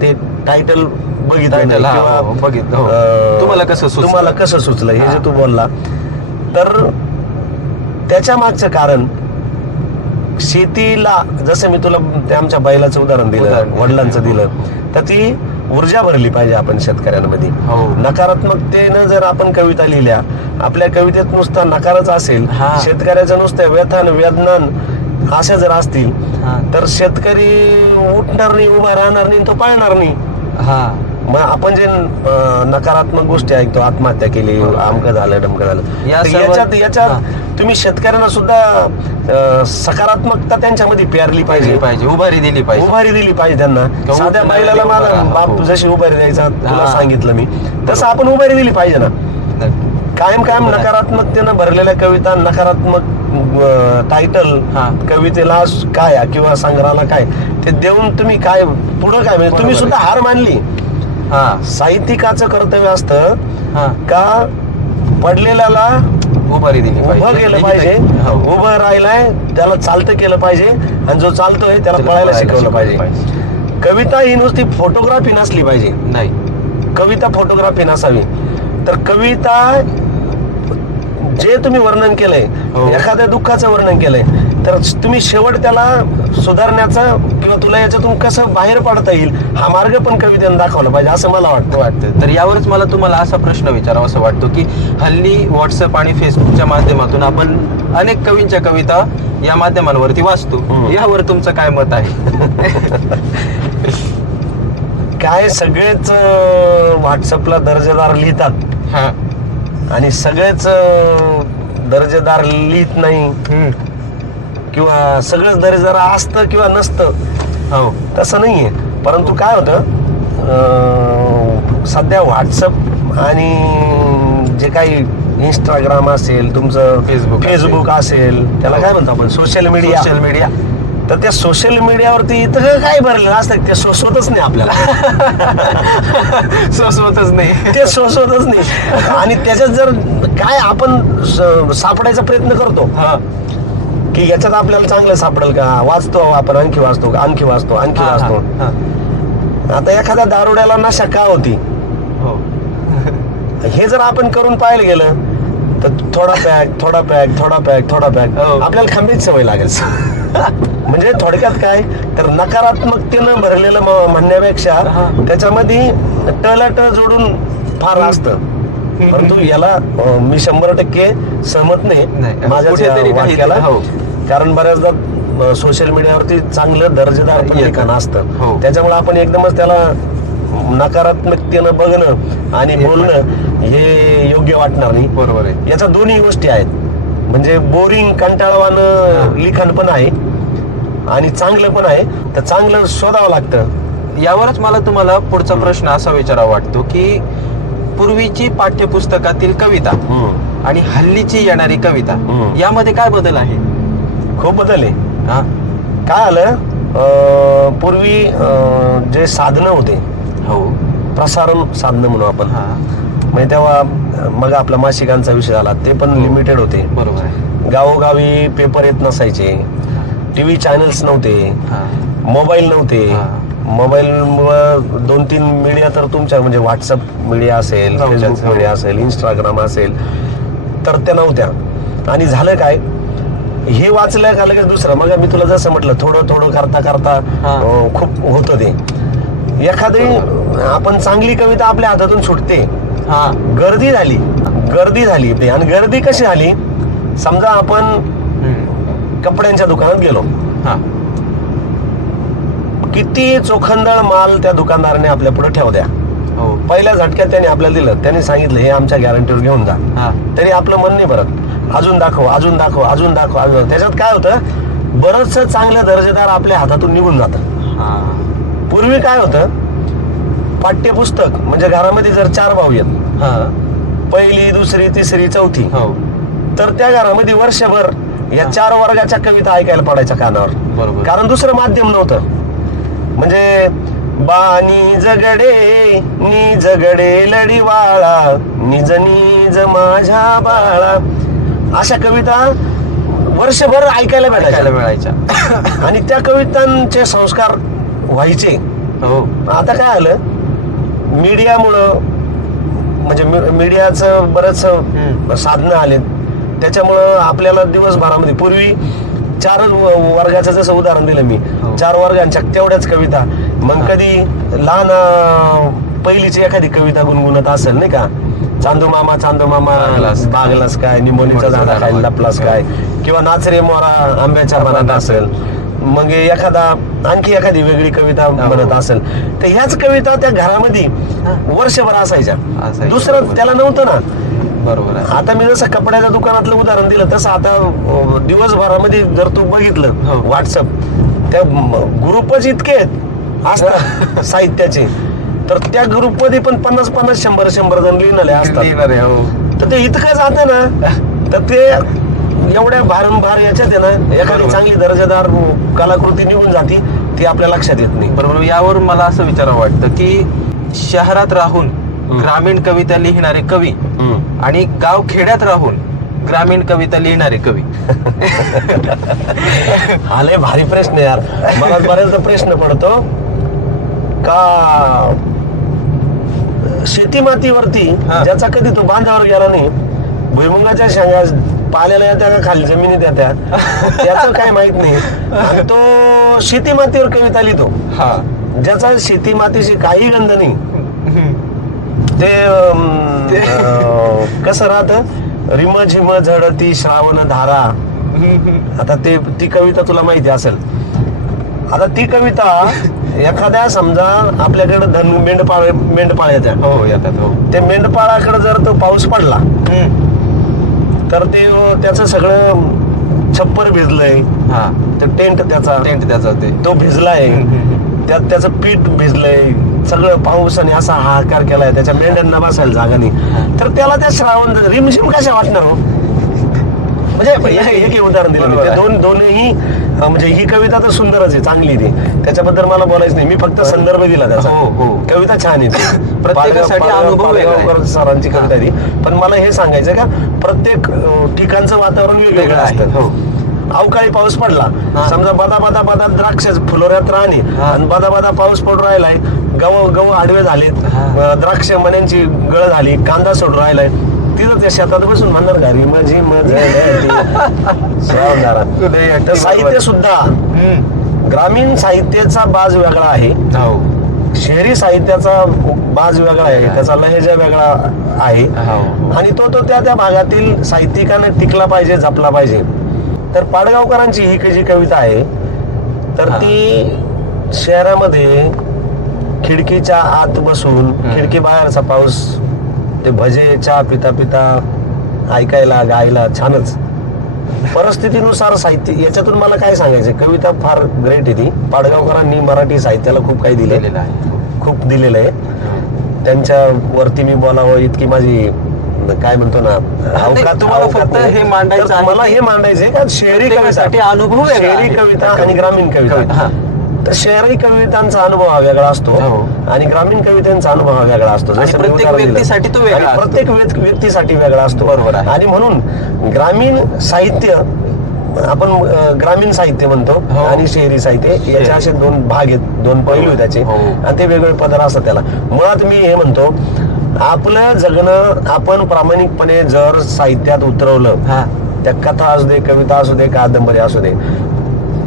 ते टायटल बघितलं, तुम्हाला कसं सुचलं हे जे तू बोलला, तर त्याच्या मागचं कारण शेतीला, जसं मी तुला आमच्या बैलाचं उदाहरण दिलं, वडिलांचं दिलं, तर ती ऊर्जा भरली पाहिजे आपण शेतकऱ्यांमध्ये. नकारात्मकतेनं जर आपण कविता लिहिल्या, आपल्या कवितेत नुसता नकारच असेल, शेतकऱ्याचं नुसतं व्यथान वेदनान अशा जर असतील, तर शेतकरी उठणार नाही, उभा राहणार नाही, तो पळणार नाही. मग आपण जे नकारात्मक गोष्टी ऐकतो, आत्महत्या केली, अमकं झालं डमकं झालं, याच्यात तुम्ही शेतकऱ्यांना सुद्धा सकारात्मकता त्यांच्यामध्ये पेरली पाहिजे, उभारी दिली पाहिजे त्यांना. साध्या महिलाला माझा बाप जशी उभारी द्यायचा तुला सांगितलं मी, तसं आपण उभारी दिली पाहिजे ना. कायम नकारात्मकतेनं भरलेल्या कविता, नकारात्मक टायटल कवितेला काय किंवा संग्रहाला काय ते देऊन तुम्ही काय पुढं काय, म्हणजे तुम्ही सुद्धा हार मानली. साहित्यिकाचं कर्तव्य असतं का पडलेल्याला उभारी दिली, उभं केलं पाहिजे, उभं राहिलाय त्याला चालतं केलं पाहिजे, आणि जो चालतोय त्याला पळायला शिकवलं पाहिजे. कविता ही नुसती फोटोग्राफी नसली पाहिजे, नाही, कविता फोटोग्राफी नसावी. तर कविता जे तुम्ही वर्णन केलंय, एखाद्या दुःखाचं वर्णन केलंय, तर तुम्ही शेवट त्याला सुधारण्याचं किंवा तुला याच्यातून कसं बाहेर पडता येईल हा मार्ग पण कवितेनं दाखवला पाहिजे, असं मला वाटतं. तर यावरच मला तुम्हाला असा प्रश्न विचारावा असं वाटतो की हल्ली व्हॉट्सअप आणि फेसबुकच्या माध्यमातून आपण अनेक कवींच्या कविता या माध्यमांवरती वाचतो, यावर तुमचं काय मत आहे? काय सगळेच व्हॉट्सअपला दर्जेदार लिहितात आणि सगळेच दर्जेदार लिहित नाही, किंवा सगळंच दर्जेदार असतं किंवा नसतं, तसं नाहीये. परंतु काय होतं, सध्या व्हॉट्सअप आणि जे काही इंस्टाग्राम असेल, तुमचं फेसबुक असेल, त्याला काय म्हणतो आपण, सोशल मीडिया, तर त्या सोशल मीडियावरती इतकं काय भरलेलं असतं ते सोसवतच नाही आपल्याला. सोसवतच नाही. आणि त्याच्यात जर काय आपण सापडायचा प्रयत्न करतो की याच्यात आपल्याला चांगलं सापडेल का, वाचतो आपण, आणखी वाचतो. आता एखाद्या दारुड्याला नशा का होती हे जर आपण करून पाहायला गेलं तर थोडा पॅक आपल्याला खंबीर सवय लागेल. म्हणजे थोडक्यात काय तर नकारात्मकतेनं भरलेलं म्हणण्यापेक्षा त्याच्यामध्ये टळाटळ जोडून फार असतं. परंतु याला मी 100% सहमत नाही माझ्या वाक्याला, कारण बऱ्याचदा सोशल मीडियावरती चांगलं दर्जेदार लिखाण असतं, त्याच्यामुळे आपण एकदमच त्याला नकारात्मकतेनं बघणं आणि बोलणं हे योग्य वाटणार नाही. बरोबर आहे. याच्या दोन्ही गोष्टी आहेत, म्हणजे बोरिंग कंटाळवानं लिखाण पण आहे आणि चांगलं पण आहे, तर चांगलं शोधावं लागतं. यावरच मला तुम्हाला पुढचा प्रश्न असा विचारावा वाटतो की पूर्वीची पाठ्यपुस्तकातील कविता आणि हल्लीची येणारी कविता यामध्ये काय बदल आहे? खूप बदल आहे. काय आलं, पूर्वी जे साधनं होते, प्रसारण साधनं म्हणू आपण, म्हणजे तेव्हा मग आपला मासिकांचा विषय झाला, ते पण लिमिटेड होते. बरोबर. गावोगावी पेपर येत नसायचे, टीव्ही चॅनल्स नव्हते, मोबाईल नव्हते. मोबाईल 2-3 मीडिया तर तुमच्या, म्हणजे व्हॉट्सअप मीडिया असेल, फेसबुक मीडिया असेल, इंस्टाग्राम असेल, तर त्या नव्हत्या. आणि झालं काय, हे वाचलं का लगेच दुसरं, मग मी तुला जसं म्हटलं थोडं करता खूप होतं ते. एखादी आपण चांगली कविता आपल्या हातातून सुटते, गर्दी झाली ते. आणि गर्दी कशी झाली, समजा आपण कपड्यांच्या दुकानात गेलो, किती चोखंदळ माल त्या दुकानदाराने आपल्या पुढे ठेव द्या, पहिल्या झटक्यात त्याने आपल्याला दिलं, त्याने सांगितलं हे आमच्या गॅरंटीवर घेऊन जा, तरी आपलं मन नाही भरत, अजून दाखव. त्याच्यात काय होतं, बरंच चांगलं दर्जेदार आपल्या हातातून निघून जातं. पूर्वी काय होतं, पाठ्यपुस्तक म्हणजे घरामध्ये जर 4 भाऊ आहेत, पहिली, दुसरी, तिसरी, चौथी, तर त्या घरामध्ये वर्षभर या 4 वर्गाच्या कविता ऐकायला पडायच्या कानावर, कारण दुसरं माध्यम नव्हतं. म्हणजे बानी जगडे लढीवाळा, निज माझ्या बाळा, अशा कविता वर्षभर ऐकायला मिळायच्या. आणि त्या कवितांचे संस्कार व्हायचे. आता काय आलं, मीडियामुळं, म्हणजे मीडियाचं बरंच साधनं आलेत, त्याच्यामुळं आपल्याला दिवसभरामध्ये, पूर्वी 4 वर्गाचं जसं उदाहरण दिलं मी, 4 वर्गांच्या तेवढ्याच कविता. मग कधी लहान पहिलीची एखादी कविता गुणगुणत असेल नाही का, चांदू मामा बागलास काय, निमोनीचा झाडा खायला लपलास काय, किंवा नाच रे मोरा आंब्याच्या बनात असेल. मग एखादा आणखी एखादी वेगळी कविता म्हणत असेल तर ह्याच कविता त्या घरामध्ये वर्षभर असायच्या. दुसरं त्याला नव्हतं ना. बरोबर आहे. आता मी जसं कपड्याच्या दुकानातलं उदाहरण दिलं तसं आता दिवसभरामध्ये जर तू बघितलं व्हॉट्सअप त्या ग्रुपच इतके असतात साहित्याचे, तर त्या ग्रुपमध्ये पण 50-50, 100-100 जण लिहिणारे असतात. तर ते इतकं जातं ना, तर ते एवढ्या भारंभार याच्यात आहे ना एखादी चांगली दर्जेदार कलाकृती निघून जाती, ती आपल्या लक्षात येत नाही. बरोबर. यावर मला असं विचारावं वाटतं की शहरात राहून ग्रामीण कविता लिहिणारे कवी आणि गाव खेड्यात राहून ग्रामीण कविता लिहिणारे कवी. हा लय भारी प्रश्न यार. मला बऱ्याचदा प्रश्न पडतो का शेती मातीवरती ज्याचा कधी तो बांधावर गेला नाही, भुईमुगाच्या शेंगा पाल्याला येत्या का खाली जमिनीत येत्या त्याचं काय माहित नाही, आणि तो शेती मातीवर कविता लिहितो. ज्याचा शेती मातीशी काही गंध नाही, ते कसं राहत, रिम झिम झडती श्रावण धारा. आता ती कविता तुला माहिती असेल. आता ती कविता एखाद्या समजा आपल्याकडे मेंढपाळ येतात, ते मेंढपाळाकडे जर तो पाऊस पडला तर ते त्याचं सगळं छप्पर भिजलंय, टेंट त्याचा तो भिजलाय, त्यात त्याचं पीठ भिजलंय, सगळं पाऊसाने असा हाहाकार केलाय, त्याच्या मेंढ्यांना बसायला जागा नाही, तर त्याला त्या श्रावण रिमझिम कशा वाटणार हो. म्हणजे एक उदाहरण दिलं. दोन्ही म्हणजे ही कविता तर सुंदरच आहे, चांगली ती, त्याच्याबद्दल मला बोलायचं नाही, मी फक्त संदर्भ दिला त्याचा. कविता छान आहे, प्रत्येकासाठी अनुभव सरांची कविता ती. पण मला हे सांगायचं का प्रत्येक ठिकाणचं वातावरण वेगवेगळं असतं. अवकाळी पाऊस पडला समजा, बदा द्राक्ष फुलोऱ्यात राहणे, आणि बदा पाऊस पडून राहिलाय, गव आडवे झालेत, द्राक्ष मण्यांची गळ झाली, कांदा सोडून राहिलाय, तिथं त्या शेतात बसून म्हणणार घरी माझी साहित्य सुद्धा ग्रामीण साहित्याचा बाज वेगळा आहे, शहरी साहित्याचा बाज वेगळा आहे, त्याचा लहेजा वेगळा आहे, आणि तो त्या भागातील साहित्यिकाने टिकला पाहिजे, जपला पाहिजे. तर पाडगावकरांची ही जी कविता आहे तर ती शहरामध्ये खिडकीच्या आत बसून खिडकी बाहेरचा पाऊस, ते भजे चहा पिता पिता ऐकायला गायला छानच. परिस्थितीनुसार साहित्य, याच्यातून मला काय सांगायचं, कविता फार ग्रेट आहे ती. पाडगावकरांनी मराठी साहित्याला खूप काही दिलेलं आहे, खूप दिलेलं आहे. त्यांच्या वरती मी बोलावं इतकी माझी काय म्हणतो ना, तुम्हाला फक्त हे मांडायचं, मला हे मांडायचंय का शहरी कविता, अनुभव, शहरी कविता आणि ग्रामीण कविता. तर शहरी कवितांचा अनुभव हा वेगळा असतो आणि ग्रामीण कवितांचा अनुभव हा वेगळा असतो. प्रत्येक व्यक्तीसाठी तो वेगळा, प्रत्येक व्यक्तीसाठी वेगळा असतो. बरोबर आहे. आणि म्हणून ग्रामीण साहित्य आपण ग्रामीण साहित्य म्हणतो आणि शहरी साहित्य, याचे असे दोन भाग आहेत, दोन पैलू आहेत त्याचे, आणि ते वेगवेगळे पदर असतात त्याला. मुळात मी हे म्हणतो, आपलं जगणं आपण प्रामाणिकपणे जर साहित्यात उतरवलं, त्या कथा असू दे, कविता असू दे, कादंबरी असू दे,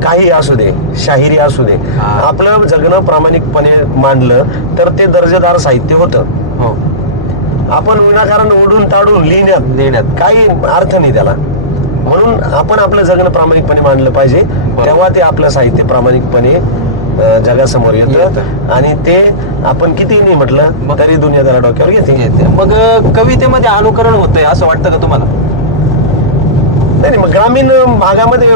काही असू दे, शाहिरी असू दे, आपलं जगणं प्रामाणिकपणे मांडलं तर ते दर्जेदार साहित्य होतं. आपण विनाकारण ओढून ताडून लिहिण्यात काही अर्थ नाही त्याला. म्हणून आपण आपलं जगणं प्रामाणिकपणे मांडलं पाहिजे, तेव्हा ते आपलं साहित्य प्रामाणिकपणे जगासमोर येतं, आणि ते आपण किती नाही म्हटलं तरी दुनिया त्याला डोक्यावर घेते. मग कवितेमध्ये अनुकरण होतंय असं वाटतं का तुम्हाला? नाही, मग ग्रामीण भागामध्ये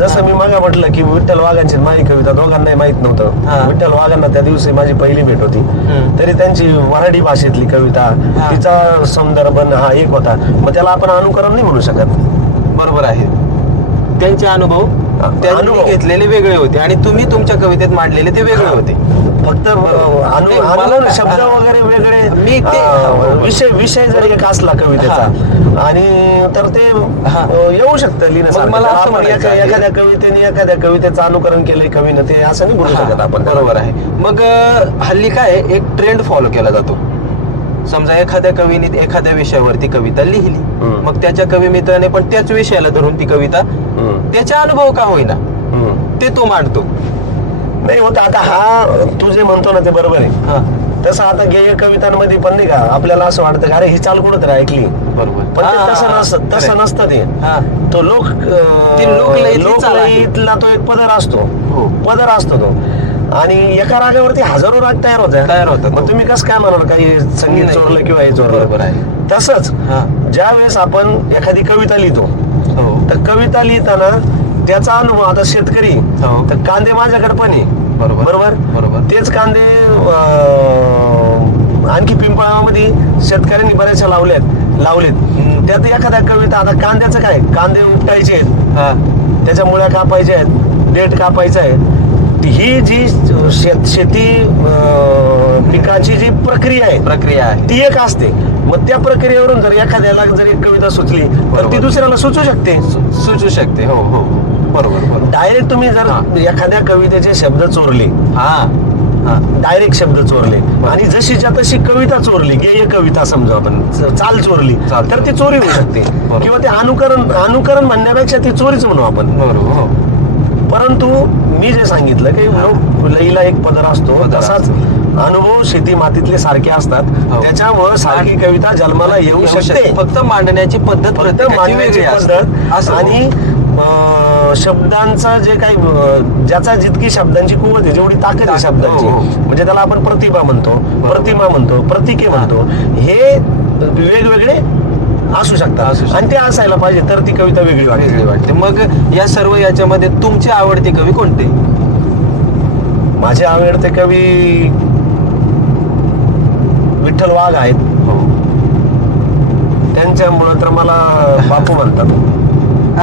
जसं मी मागे म्हटलं की विठ्ठल वाघांची माझी कविता दोघांनाही माहित नव्हतं. विठ्ठल वाघांना त्या दिवशी माझी पहिली भेट होती, तरी त्यांची वऱ्हाडी भाषेतली कविता, तिचा संदर्भ हा एक होता. मग त्याला आपण अनुकरण नाही म्हणू शकत. बरोबर आहे. त्यांचे अनुभव त्यांनी घेतलेले वेगळे होते आणि तुम्ही तुमच्या कवितेत मांडलेले ते वेगळे होते. फक्त शब्द वगैरे वेगळे, मी विषय जर एक असला कवितेचा आणि तर ते येऊ शकतं लिहिण्यासाठी. एखाद्या कवितेने एखाद्या कवितेचं अनुकरण केलंय कवीनं, ते असं नाही बोलू शकत आपण. बरोबर आहे. मग हल्ली काय एक ट्रेंड फॉलो केला जातो. समजा एखाद्या कवीने एखाद्या विषयावरती कविता लिहिली, मग त्याच्या कवी मित्राने पण त्याच विषयाला धरून ती कविता त्याचा अनुभव का होईना ते तो मांडतो. नाही होत. आता हा तू जे म्हणतो ना ते बरोबर आहे, तसं आता गेय कवितांमध्ये पण नाही का आपल्याला असं वाटतं का अरे ही चाल कुठं तर ऐकली, बरोबर. पण ते हा, तसं नसतं ते. हा. तो लोकलयीतली चाल आहे. लोकलयीतला तो एक पदर असतो, हो. पदर असतो तो, आणि एका रागावरती हजारो राग तयार होतात. मग तुम्ही कसं काय म्हणाल काही संगीत नाही. चोरलं किंवा हे बरोबर चोरलं. आहे. तसंच हा. ज्या वेळेस आपण एखादी कविता लिहितो, हो. तर कविता लिहिताना त्याचा अनुभव, आता शेतकरी हो. तर कांदे माझ्याकडे पण आहे, बरोबर. बरोबर, तेच कांदे आणखी पिंपळामध्ये शेतकऱ्यांनी बऱ्याचशा लावलेत. त्यात एखाद्या कविता, आता कांद्याचं काय, कांदे उपटायचे आहेत, हा. त्याच्या मुळ्या कापायच्या आहेत, देठ कापायचं आहे. ही जी शेती पिकाची जी प्रक्रिया आहे ती एक असते. मग त्या प्रक्रियेवरून जर एखाद्याला जर एक कविता सुचली तर ती दुसऱ्याला सुचू शकते. हो हो, बरोबर. डायरेक्ट तुम्ही जर एखाद्या कवितेचे शब्द चोरले, हा, डायरेक्ट शब्द चोरले आणि जशीच्या तशी कविता चोरली, गेय कविता समजा आपण चाल चोरली, तर ती चोरी होऊ शकते. किंवा ते अनुकरण म्हणण्यापेक्षा ती चोरीच म्हणू आपण. बरोबर. परंतु मी जे सांगितलं की लोकलयीला एक पदर असतो, तसाच अनुभव शेती मातीतले सारखे असतात. त्याच्यामुळे सारखी कविता जन्माला येऊ शकते. फक्त मांडण्याची पद्धत आणि शब्दांचा जे काही, ज्याचा जितकी शब्दांची कुवत आहे, जेवढी ताकद आहे शब्दांची, म्हणजे त्याला आपण प्रतिभा म्हणतो, प्रतिमा म्हणतो, प्रतीके म्हणतो, हे वेगवेगळे असू शकतात आणि ते असायला पाहिजे, तर ती कविता वेगळी वाटते. मग या सर्व याच्यामध्ये तुमचे आवडते कवी कोणते? माझे आवडते कवी विठ्ठल वाघ आहेत. त्यांच्यामुळे तर मला बापू म्हणतात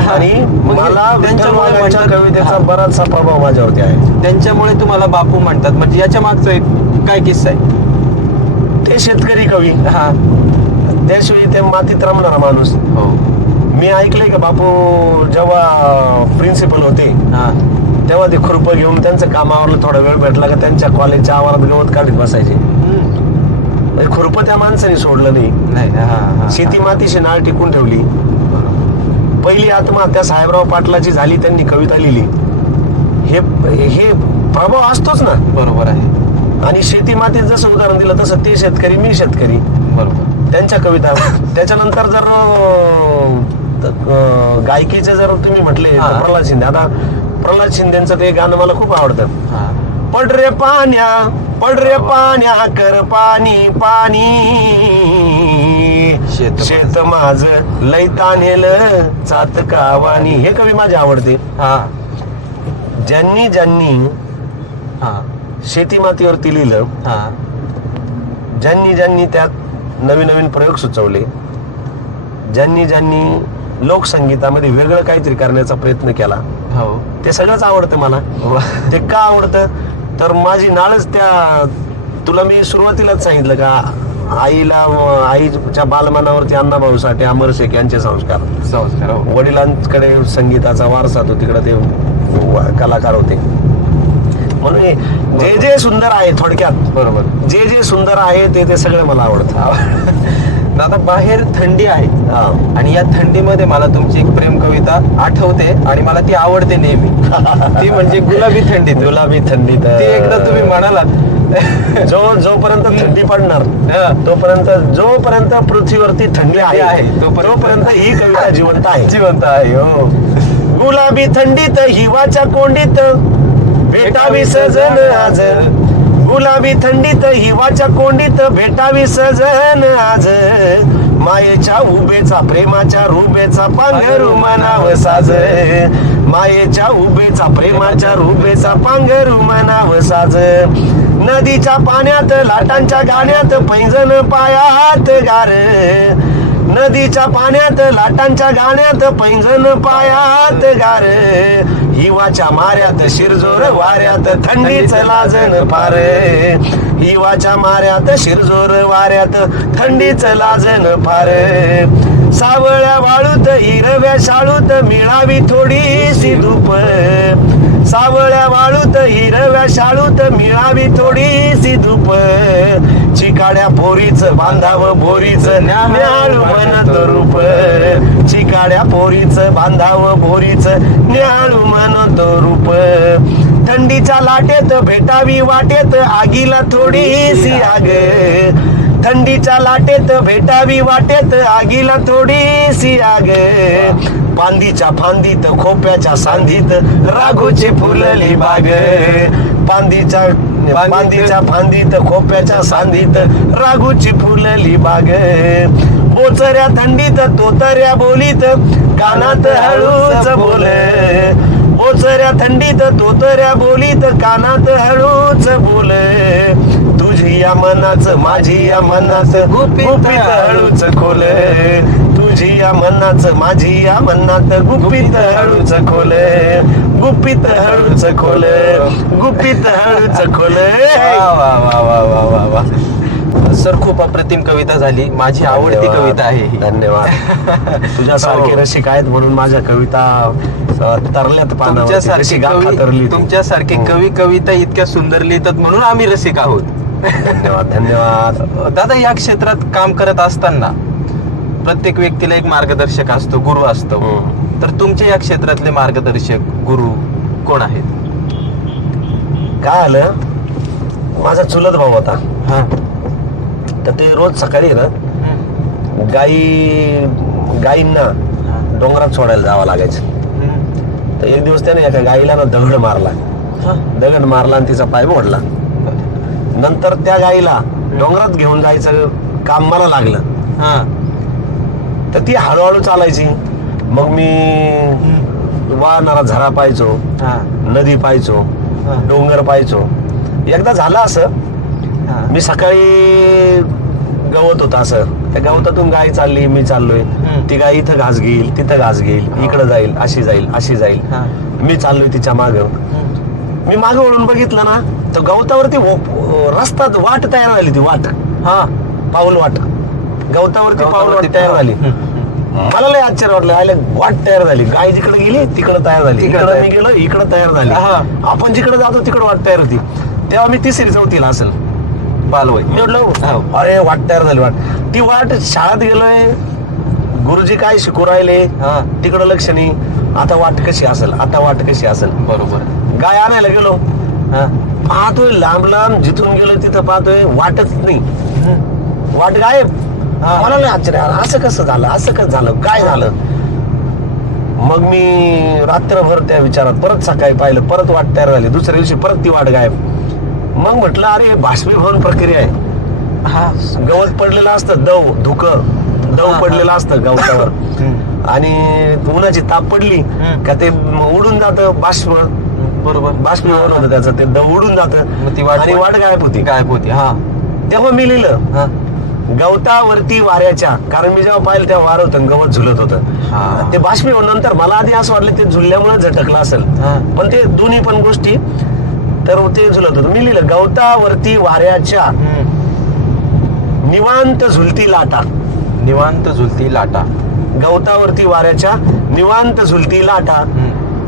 आणि मला विठ्ठल वाघांच्या कवितेचा बराचसा प्रभाव माझ्यावरती आहे. त्यांच्यामुळे तुम्हाला बापू म्हणतात, म्हणजे याच्या मागचा एक काय किस्सा आहे? ते शेतकरी कवी, हा, त्याशिवाय ते मातीत रमणारा माणूस. हो. मी ऐकलंय का बापू जेव्हा प्रिन्सिपल होते तेव्हा ते खुरपं घेऊन त्यांचं कामावरला थोडा वेळ भेटला का त्यांच्या कॉलेजच्या आवारात गवत काढत बसायचे. खुरपं त्या माणसाने सोडलं नाही. शेती मातीशी नाळ टिकून ठेवली. पहिली आत्महत्या साहेबराव पाटलाची झाली, त्यांनी कविता लिहिली. हे प्रभाव असतोच ना. बरोबर आहे. आणि शेती मातीत जसं उदाहरण दिलं तसं ते शेतकरी, मी शेतकरी, बरोबर, त्यांच्या कविता. त्याच्यानंतर जर गायकीचे जर तुम्ही म्हटले प्रल्हाद शिंदे, आता प्रल्हाद शिंदेचं ते गाणं मला खूप आवडतं. पड रे पाण्या कर पाणी शेत माझ लय तानेल चातकावानी. हे कवी माझे आवडते. ज्यांनी शेती मातीवरती लिहिलं, ज्यांनी त्यात नवीन प्रयोग सुचवले, ज्यांनी लोकसंगीतामध्ये वेगळं काहीतरी करण्याचा प्रयत्न केला, ते सगळंच आवडतं मला. ते का आवडतं तर माझी नाळच त्या, तुला मी सुरुवातीलाच सांगितलं का आईच्या बालमनावरती अण्णाभाऊ साठे, अमर शेख यांचे संस्कार. वडिलांकडे संगीताचा वारसा तो, तिकडे ते कलाकार होते. म्हणून जे सुंदर आहे, थोडक्यात बरोबर, जे सुंदर आहे ते सगळं मला आवडतं. आता बाहेर थंडी आहे आणि या थंडीमध्ये मला तुमची एक प्रेम कविता आठवते आणि मला ती आवडते नेहमी. ती म्हणजे गुलाबी थंडीत. ती एकदा तुम्ही म्हणालात, जोपर्यंत थंडी पडणार जोपर्यंत पृथ्वीवरती थंडी आहे तोपर्यंत ही कविता जिवंत आहे. हो. गुलाबी थंडीत हिवाच्या कोंडीत भेटावी सजन आज, गुलाबी थंडीत हिवाच्या कोंडीत भेटावी सजन आज, मायेच्या उभेचा प्रेमाच्या रुबेचा पांघरू मनाव साज, मायेच्या उभेचा प्रेमाच्या रुबेचा पांघरू मनाव साज, नदीच्या पाण्यात लाटांच्या गाण्यात पैंजण पायात गार, नदीच्या पाण्यात लाटांच्या गाण्यात पैंजण पायात गार, हिवाच्या माऱ्यात शिरजोर वाऱ्यात थंडीच लाजन फार, हिवाच्या माऱ्यात शिरजोर वाऱ्यात थंडीच लाजन फार, सावळ्या वाळूत हिरव्या शाळूत मिळावी थोडीशी धूप, सावळ्या वाळूत हिरव्या शाळूत मिळावी थोडीशी धूप, चिकाड्या पोरीच बांधाव बोरीच न्याळू म्हणत रूप, चिकाड्या पोरीच बांधाव बोरीच न्याळू म्हणत रूप, थंडीच्या लाटेत भेटावी वाटेत आगीला थोडीशी आग, थंडीच्या लाटेत भेटावी वाटेत आगीला थोडीशी आग, पांदीच्या फांदीत खोप्याच्या सांधीत राघोची फुलली बाग, पांदीच्या फांदीत खोप्याच्या सांधीत राघोची फुलली बाग, बोचऱ्या थंडीत तोतऱ्या बोलीत कानात हळूच बोल, बोचऱ्या थंडीत तोतऱ्या बोलीत कानात हळूच बोल, तुझी या मनाच माझी या मनाच गुपित हळूच खोल, तुझी या मनाच माझी या मनात गुपित हळूच खोल, गुपित हळूच खोल, गुपित हळूच खोल. सर खूप अप्रतिम कविता झाली, माझी आवडती कविता आहे ही. धन्यवाद. तुझ्यासारखे रसिक आहेत म्हणून माझ्या कविता तरल्यात पानावरती. तुमच्यासारखे कवी कविता इतक्या सुंदर लिहितात म्हणून आम्ही रसिक आहोत. धन्यवाद धन्यवाद. दादा, या क्षेत्रात काम करत असताना प्रत्येक व्यक्तीला एक मार्गदर्शक असतो, गुरु असतो. तर तुमच्या या क्षेत्रातले मार्गदर्शक गुरु कोण आहेत? काय आलं, माझा चुलत भाऊ होता. तर ते रोज सकाळी ना गायींना डोंगरात सोडायला जावं लागायचं. तर एक दिवस त्याने एका गायीला ना दगड मारला आणि तिचा पाय मोडला. नंतर त्या गायीला डोंगरात घेऊन जायचं काम मला लागलं. तर ती हळूहळू चालायची. मग मी वाहणारा झरा पाहायचो, नदी पाहायचो, डोंगर पाहायचो. एकदा झालं असं, मी सकाळी गवत होता असं, त्या गवतातून गाय चालली, मी चाललोय. ती गाय इथं घास घेईल, तिथं घास घेईल, इकडं जाईल, अशी जाईल, अशी जाईल. मी चाललोय तिच्या माग. मी मागे वळून बघितलं ना, तर गवतावरती रस्ता वाट तयार झाली. ती वाट, पाऊल वाट, गवतावरती पाऊल वाट तयार झाली. मला लय आश्चर्य वाटलं, आले वाट तयार झाली. गाय जिकडे गेली तिकडे तयार झाली, इकडे मी गेलो इकडे तयार झाली. आपण जिकडे जातो तिकडे वाट तयार होती. तेव्हा मी 3री 4थीला असेल, बालवय. मी म्हटलं अरे वाट तयार झाली. वाट, ती वाट शाळेत गेलोय, गुरुजी काय शिकू राहिले तिकडं लक्ष नाही. आता वाट कशी असेल, आता वाट कशी असेल. बरोबर. गाय आणायला गेलो, पाहतोय लांब लांब, जिथून गेलो तिथं पाहतोय वाटच नाही, वाट गायब. मला नाही आश्चर्य, असं कसं झालं, असं कसं झालं, काय झालं. मग मी रात्रभर त्या विचारात, परत सकाळी पाहिलं, परत वाट तयार झाली. दुसऱ्या दिवशी परत ती वाट गायब. मग म्हटलं अरे बाष्पीभवन प्रक्रिया आहे. गवत पडलेलं असतं, दव पडलेलं असतं गवतावर, आणि उन्हाची ताप पडली का ते उडून जातं बाष्प. बरोबर, बाष्पीभवन होतं त्याचं, ते दव उडून जातं आणि वाट गायब होती. तेव्हा मी लिहिलं गवतावरती वाऱ्याच्या, कारण मी जेव्हा पाहिलं तेव्हा वारं होतं, गवत झुलत होतं. ते बाष्पीभवन नंतर मला आधी असं वाटलं ते झुलल्यामुळे झटकलं असेल, पण ते दोन्ही पण गोष्टी, तर ते झुलत होतं. मी लिहिलं गवतावरती वाऱ्याच्या निवांत झुलती लाटा, निवांत झुलती लाटा, गवतावरती वाऱ्याच्या निवांत झुलती लाटा,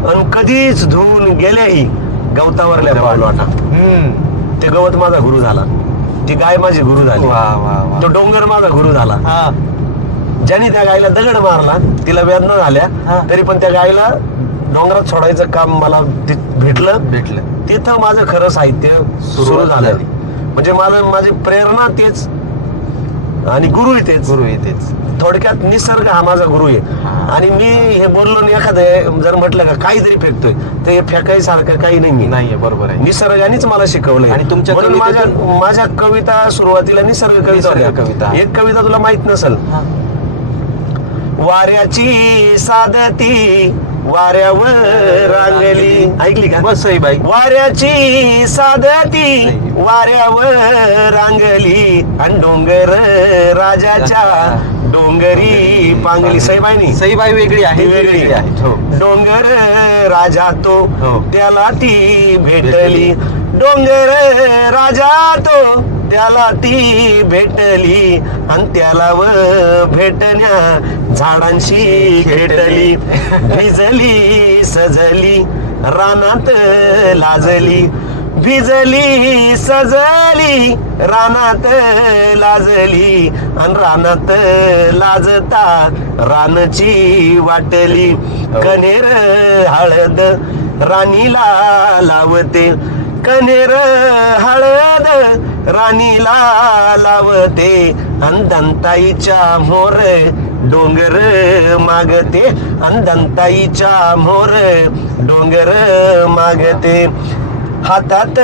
आणि कधीच धुवून गेल्याही गवतावरल्या पाऊल वाटा. ते गवत माझा गुरु झाला, ती गाय माझी गुरु झाली, तो डोंगर माझा गुरु झाला. ज्याने त्या गायला दगड मारला, तिला वेदना झाल्या, तरी पण त्या गायला डोंगरात सोडायचं काम मला भेटलं. तिथं माझं खरं साहित्य सुरू झालं. म्हणजे माझी प्रेरणा तेच आणि गुरु तेच. थोडक्यात निसर्ग हा माझा गुरु आहे. आणि मी हे बोललो नाही, एखादं जर म्हटलं का काहीतरी फेकतोय, तर हे फेकायसारखं काही नाहीये. बरोबर आहे, निसर्गानेच मला शिकवलंय. आणि तुमच्या माझ्या कविता सुरुवातीला निसर्ग कविता. एक कविता तुला माहित नसेल, वाऱ्याची सादती वाऱ्यावर रांगली, ऐकली का? बस बाई. वाऱ्याची सादती वाऱ्यावर रांगली, आणि डोंगर राजाच्या डोंगरी पांगली. सईबाई वेगळी आहे, वेगळी आहे. डोंगर राजा तो, त्याला ती भेटली. डोंगर राजा तो, त्याला ती भेटली, आणि त्याला भेटण्या झाडांशी खेटली. भिजली सजली रानात लाजली, भिजली सजली रानात लाजली, आणि रानात लाजता रानची वाटली. कनेर हळद राणीला लावते कनेर हळद राणीला लावते अन दंताईच्या मोर डोंगर मागते अन दंताईच्या मोर डोंगर मागते हातात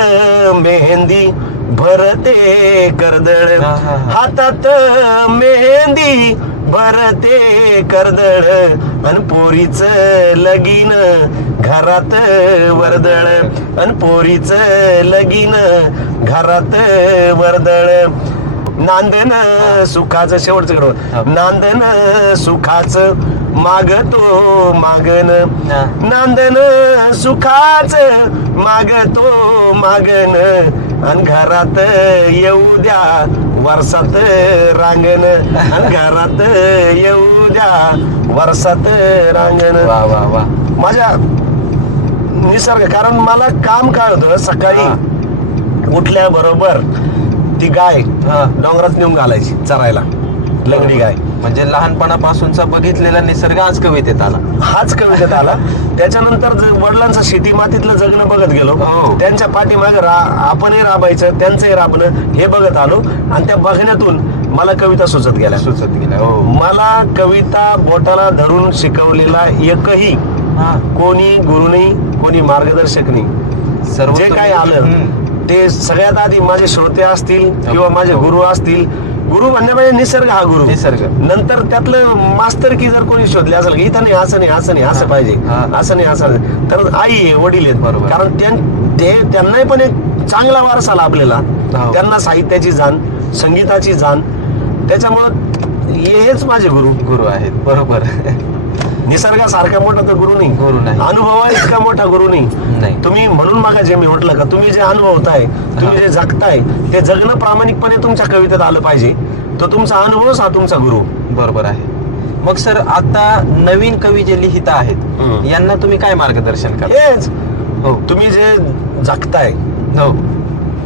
मेहंदी भरते कर्दळ हातात मेहंदी भरते कर्दळ अन पोरीच लगीन घरात वर्दळ अन पोरीच लगीन घरात वर्दळ नांदन सुखाचं शेवटचं कडवं नांदन सुखाचं मागतो मागन नांदन सुखाचं मागतो मागन अन घरात येऊ द्या वर्षात रांगण अन घरात येऊ द्या वर्षात रांगण. वा वा वा. माझ्या निसर्ग कारण मला काम काय होतं सकाळी उठल्याबरोबर ती गाय डोंगरात नेऊन घालायची चरायला लंगडी गाय. म्हणजे लहानपणापासूनचा बघितलेला निसर्ग आज कवितेत आला. हाच कवितेत आला. त्याच्यानंतर वडिलांचं शेती मातीतलं जगणं बघत गेलो. त्यांच्या पाठीमागे आपणही राबायचं त्यांचंही राबणं हे बघत आलो आणि त्या बघण्यातून मला कविता सुचत गेल्या. मला कविता बोटाला धरून शिकवलेला एकही कोणी गुरु नाही कोणी मार्गदर्शक नाही. सर्व जे काही आलं ते सगळ्यात आधी माझे श्रोते असतील किंवा माझे गुरु असतील. गुरु म्हणण्यामध्ये निसर्ग हा गुरु. निसर्ग नंतर त्यातलं मास्तर की जर कोणी शोधले असेल की इथं नाही असं नाही असं नाही असं पाहिजे असं नाही असं तर आई आहे वडील आहेत. बरोबर. कारण त्यांनाही पण एक चांगला वारसा लाभलेला. त्यांना साहित्याची जाण संगीताची जाण त्याच्यामुळं हेच माझे गुरु आहेत. बरोबर. निसर्गासारखा मोठा तर गुरु नाही. अनुभवा इतका मोठा गुरु नाही. तुम्ही म्हणून मागा जे मी म्हटलं का तुम्ही जे अनुभवताय तुम्ही जे जगताय ते जगणं प्रामाणिकपणे तुमच्या कवितेत आलं पाहिजे. तो तुमचा अनुभवच हा तुमचा गुरु. बरोबर आहे. मग सर आता नवीन कवी जे लिहित आहेत यांना तुम्ही काय मार्गदर्शन करा? हेच तुम्ही जे जगताय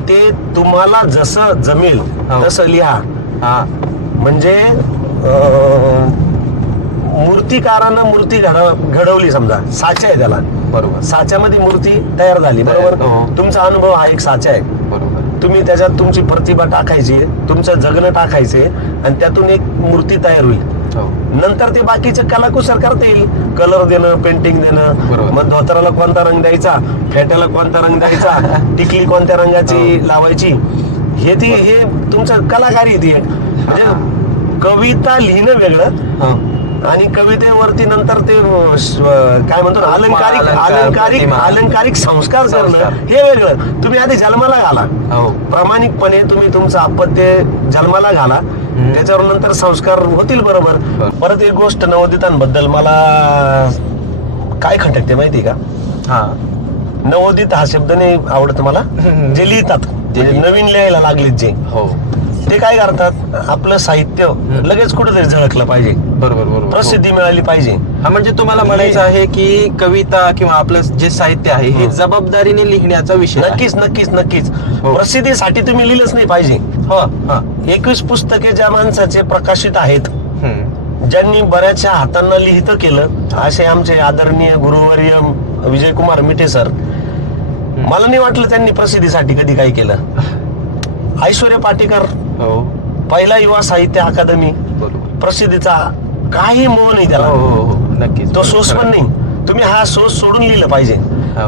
ते तुम्हाला जसं जमेल तसं लिहा. म्हणजे मूर्तिकारानं मूर्ती घडवली समजा साचा आहे त्याला. बरोबर. साच्यामध्ये मूर्ती तयार झाली. बरोबर. तुमचा अनुभव हा एक साचा आहे. बरोबर. तुम्ही त्याच्यात तुमची प्रतिभा टाकायची तुमचं जगणं टाकायचे आणि त्यातून एक मूर्ती तयार होईल. नंतर ते बाकीचे कलाकुसर करता येईल. कलर देणं पेंटिंग देणं मग धोतराला कोणता रंग द्यायचा फेट्याला कोणता रंग द्यायचा टिकली कोणत्या रंगाची लावायची हे तुमचं कलाकारी ती एक. म्हणजे कविता लिहिणं वेगळं आणि कवितेवरती नंतर ते काय म्हणतो अलंकारिक संस्कार करणं हे वेगळं. तुम्ही आधी जन्माला घाला. प्रामाणिकपणे तुम्ही तुमचं अपत्य जन्माला घाला त्याच्यावर नंतर संस्कार होतील. बरोबर. परत एक गोष्ट नवोदितांबद्दल मला काय खटकते माहिती का? नवोदित हा शब्द नाही आवडत मला. जे लिहितात जे नवीन लिहायला लागलेत जे ते काय करतात आपलं साहित्य लगेच कुठेतरी झळकलं पाहिजे. बरोबर. प्रसिद्धी मिळाली पाहिजे. म्हणजे तुम्हाला म्हणायचं आहे की कविता किंवा आपलं जे साहित्य आहे हे जबाबदारीने लिहिण्याचा विषय. नक्कीच प्रसिद्धीसाठी तुम्ही लिहिलंच नाही पाहिजे. 21 पुस्तके ज्या माणसाचे प्रकाशित आहेत ज्यांनी बऱ्याचशा हातांना लिहितं केलं असे आमचे आदरणीय गुरुवर्य विजयकुमार मिठे सर. मला नाही वाटलं त्यांनी प्रसिद्धीसाठी कधी काही केलं. ऐश्वर्या पाटीकर पहिला युवा साहित्य अकादमी प्रसिद्धीचा काही मोह नाही त्याला. नक्कीच. तो सोस पण नाही. तुम्ही हा सोस सोडून लिहिलं पाहिजे.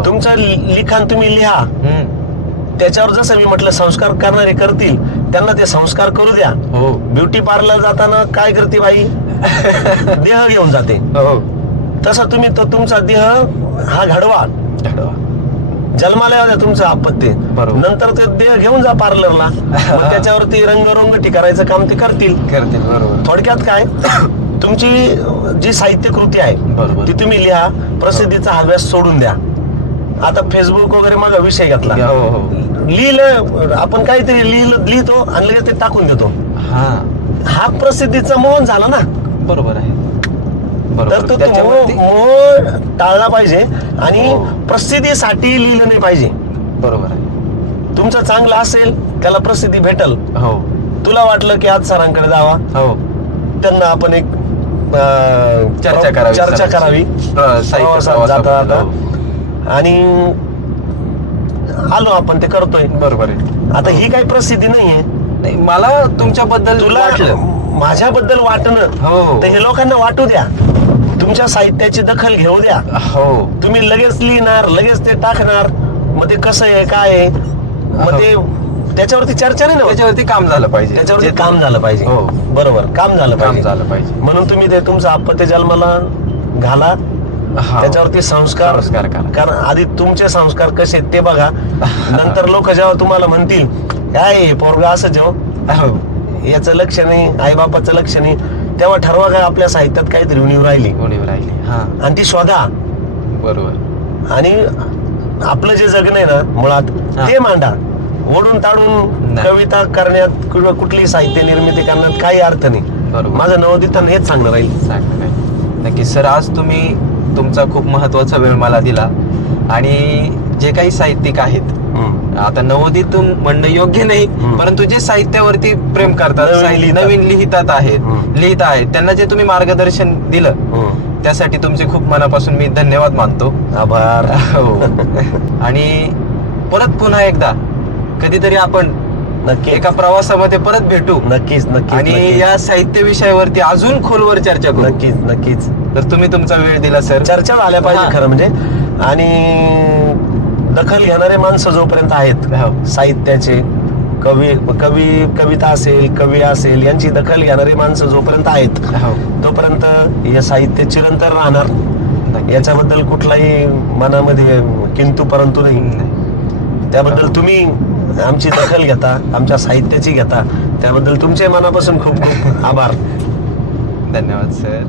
तुमचं लिखाण तुम्ही लिहा त्याच्यावर जसं मी म्हटलं संस्कार करणारे करतील त्यांना ते संस्कार करू द्या. ब्युटी पार्लर जाताना काय करते बाई देह घेऊन जाते. तसं तुम्ही तो तुमचा देह हा घडवा जन्माला येऊ द्या तुमचं अपत्य. नंतर ते देह घेऊन जा पार्लरला त्याच्यावरती रंगरंगटी करायचं काम ते करतील. थोडक्यात काय तुमची जी साहित्य कृती आहे ती तुम्ही लिहा. प्रसिद्धीचा हव्यास सोडून द्या. आता फेसबुक वगैरे माझा विषय घेतला लिहिलं आपण काहीतरी लिहितो आणि लगेच ते टाकून देतो. हा प्रसिद्धीचा मोह झाला ना. बरोबर आहे. तर तो मोह टाळला पाहिजे आणि प्रसिद्धीसाठी लिहिलं नाही पाहिजे. बरोबर आहे. तुमचं चांगलं असेल त्याला प्रसिद्धी भेटल. तुला वाटलं की आज सरांकडे जावा त्यांना आपण एक चर्चा करावी जाता आणि आलो आपण, ते करतोय. बरोबर आहे. आता ही काही प्रसिद्धी नाहीये. नाही, मला तुमच्याबद्दल तुला वाटलं. माझ्याबद्दल वाटणं, हो. तर हे लोकांना वाटू द्या. तुमच्या साहित्याची दखल घेऊ द्या. हो. तुम्ही लगेच लिहिणार, लगेच ते टाकणार, मग ते कसं आहे, काय आहे, मग ते त्याच्यावरती चर्चा नाही ना होत. त्याच्यावरती काम झालं पाहिजे. त्याच्यावरती काम झालं पाहिजे. हो. बरोबर, काम झालं काम पाहिजे. झालं पाहिजे. म्हणून तुम्ही ते तुमचा आपत्ती जन्माला घाला, हा. त्याच्यावरती संस्कार करा. कारण आधी तुमचे संस्कार कसे आहेत ते बघा. नंतर लोक जेव्हा तुम्हाला म्हणतील काय पोरगा असं जेव्हा हो. याचं लक्ष नाही, आईबापाचं लक्ष नाही, तेव्हा ठरवा काय आपल्या साहित्यात काहीतरी उणीव राहिली उणीव राहिली. हा. आणि ती शोधा. बरोबर. आणि आपलं जे जगणं आहे ना मुळात, हा. ते मांडा. ओढून ताडून नाही. कविता करण्यात किंवा कुठली साहित्य निर्मिती करण्यात काही अर्थ नाही. बरोबर. माझं नवोदितन हेच सांगणं राहील. सांगता काय. नक्की सर, आज तुम्ही तुमचा खूप महत्वाचा वेळ मला दिला. आणि जे काही साहित्यिक आहेत, आता नवोदित म्हणणं योग्य नाही, परंतु जे साहित्यावरती प्रेम करतात, नवीन लिहितात लिहित आहेत, त्यांना जे तुम्ही मार्गदर्शन दिलं, त्यासाठी तुमचे खूप मनापासून मी धन्यवाद मानतो. आभार. हो. आणि परत पुन्हा एकदा कधीतरी आपण नक्की एका प्रवासामध्ये परत भेटू. नक्कीच नक्कीच आणि नक्कीच. या साहित्य विषयावरती अजून खोलवर चर्चा करू. नक्कीच नक्कीच. तर तुम्ही तुमचा वेळ दिला सर. चर्चा झाल्या हा. पाहिजे खरं म्हणजे. आणि दखल घेणारे माणसं जोपर्यंत आहेत, हो. साहित्याचे कविता असेल, कवी असेल, यांची दखल घेणारी माणसं जोपर्यंत आहेत, हो. तोपर्यंत हे साहित्य चिरंतर राहणार. नक्की. याच्याबद्दल कुठलाही मनामध्ये किंतु परंतु नाही. त्याबद्दल तुम्ही आमची दखल घेता, आमच्या साहित्याची घेता, त्याबद्दल तुमचे मनापासून खूप खूप आभार. धन्यवाद सर.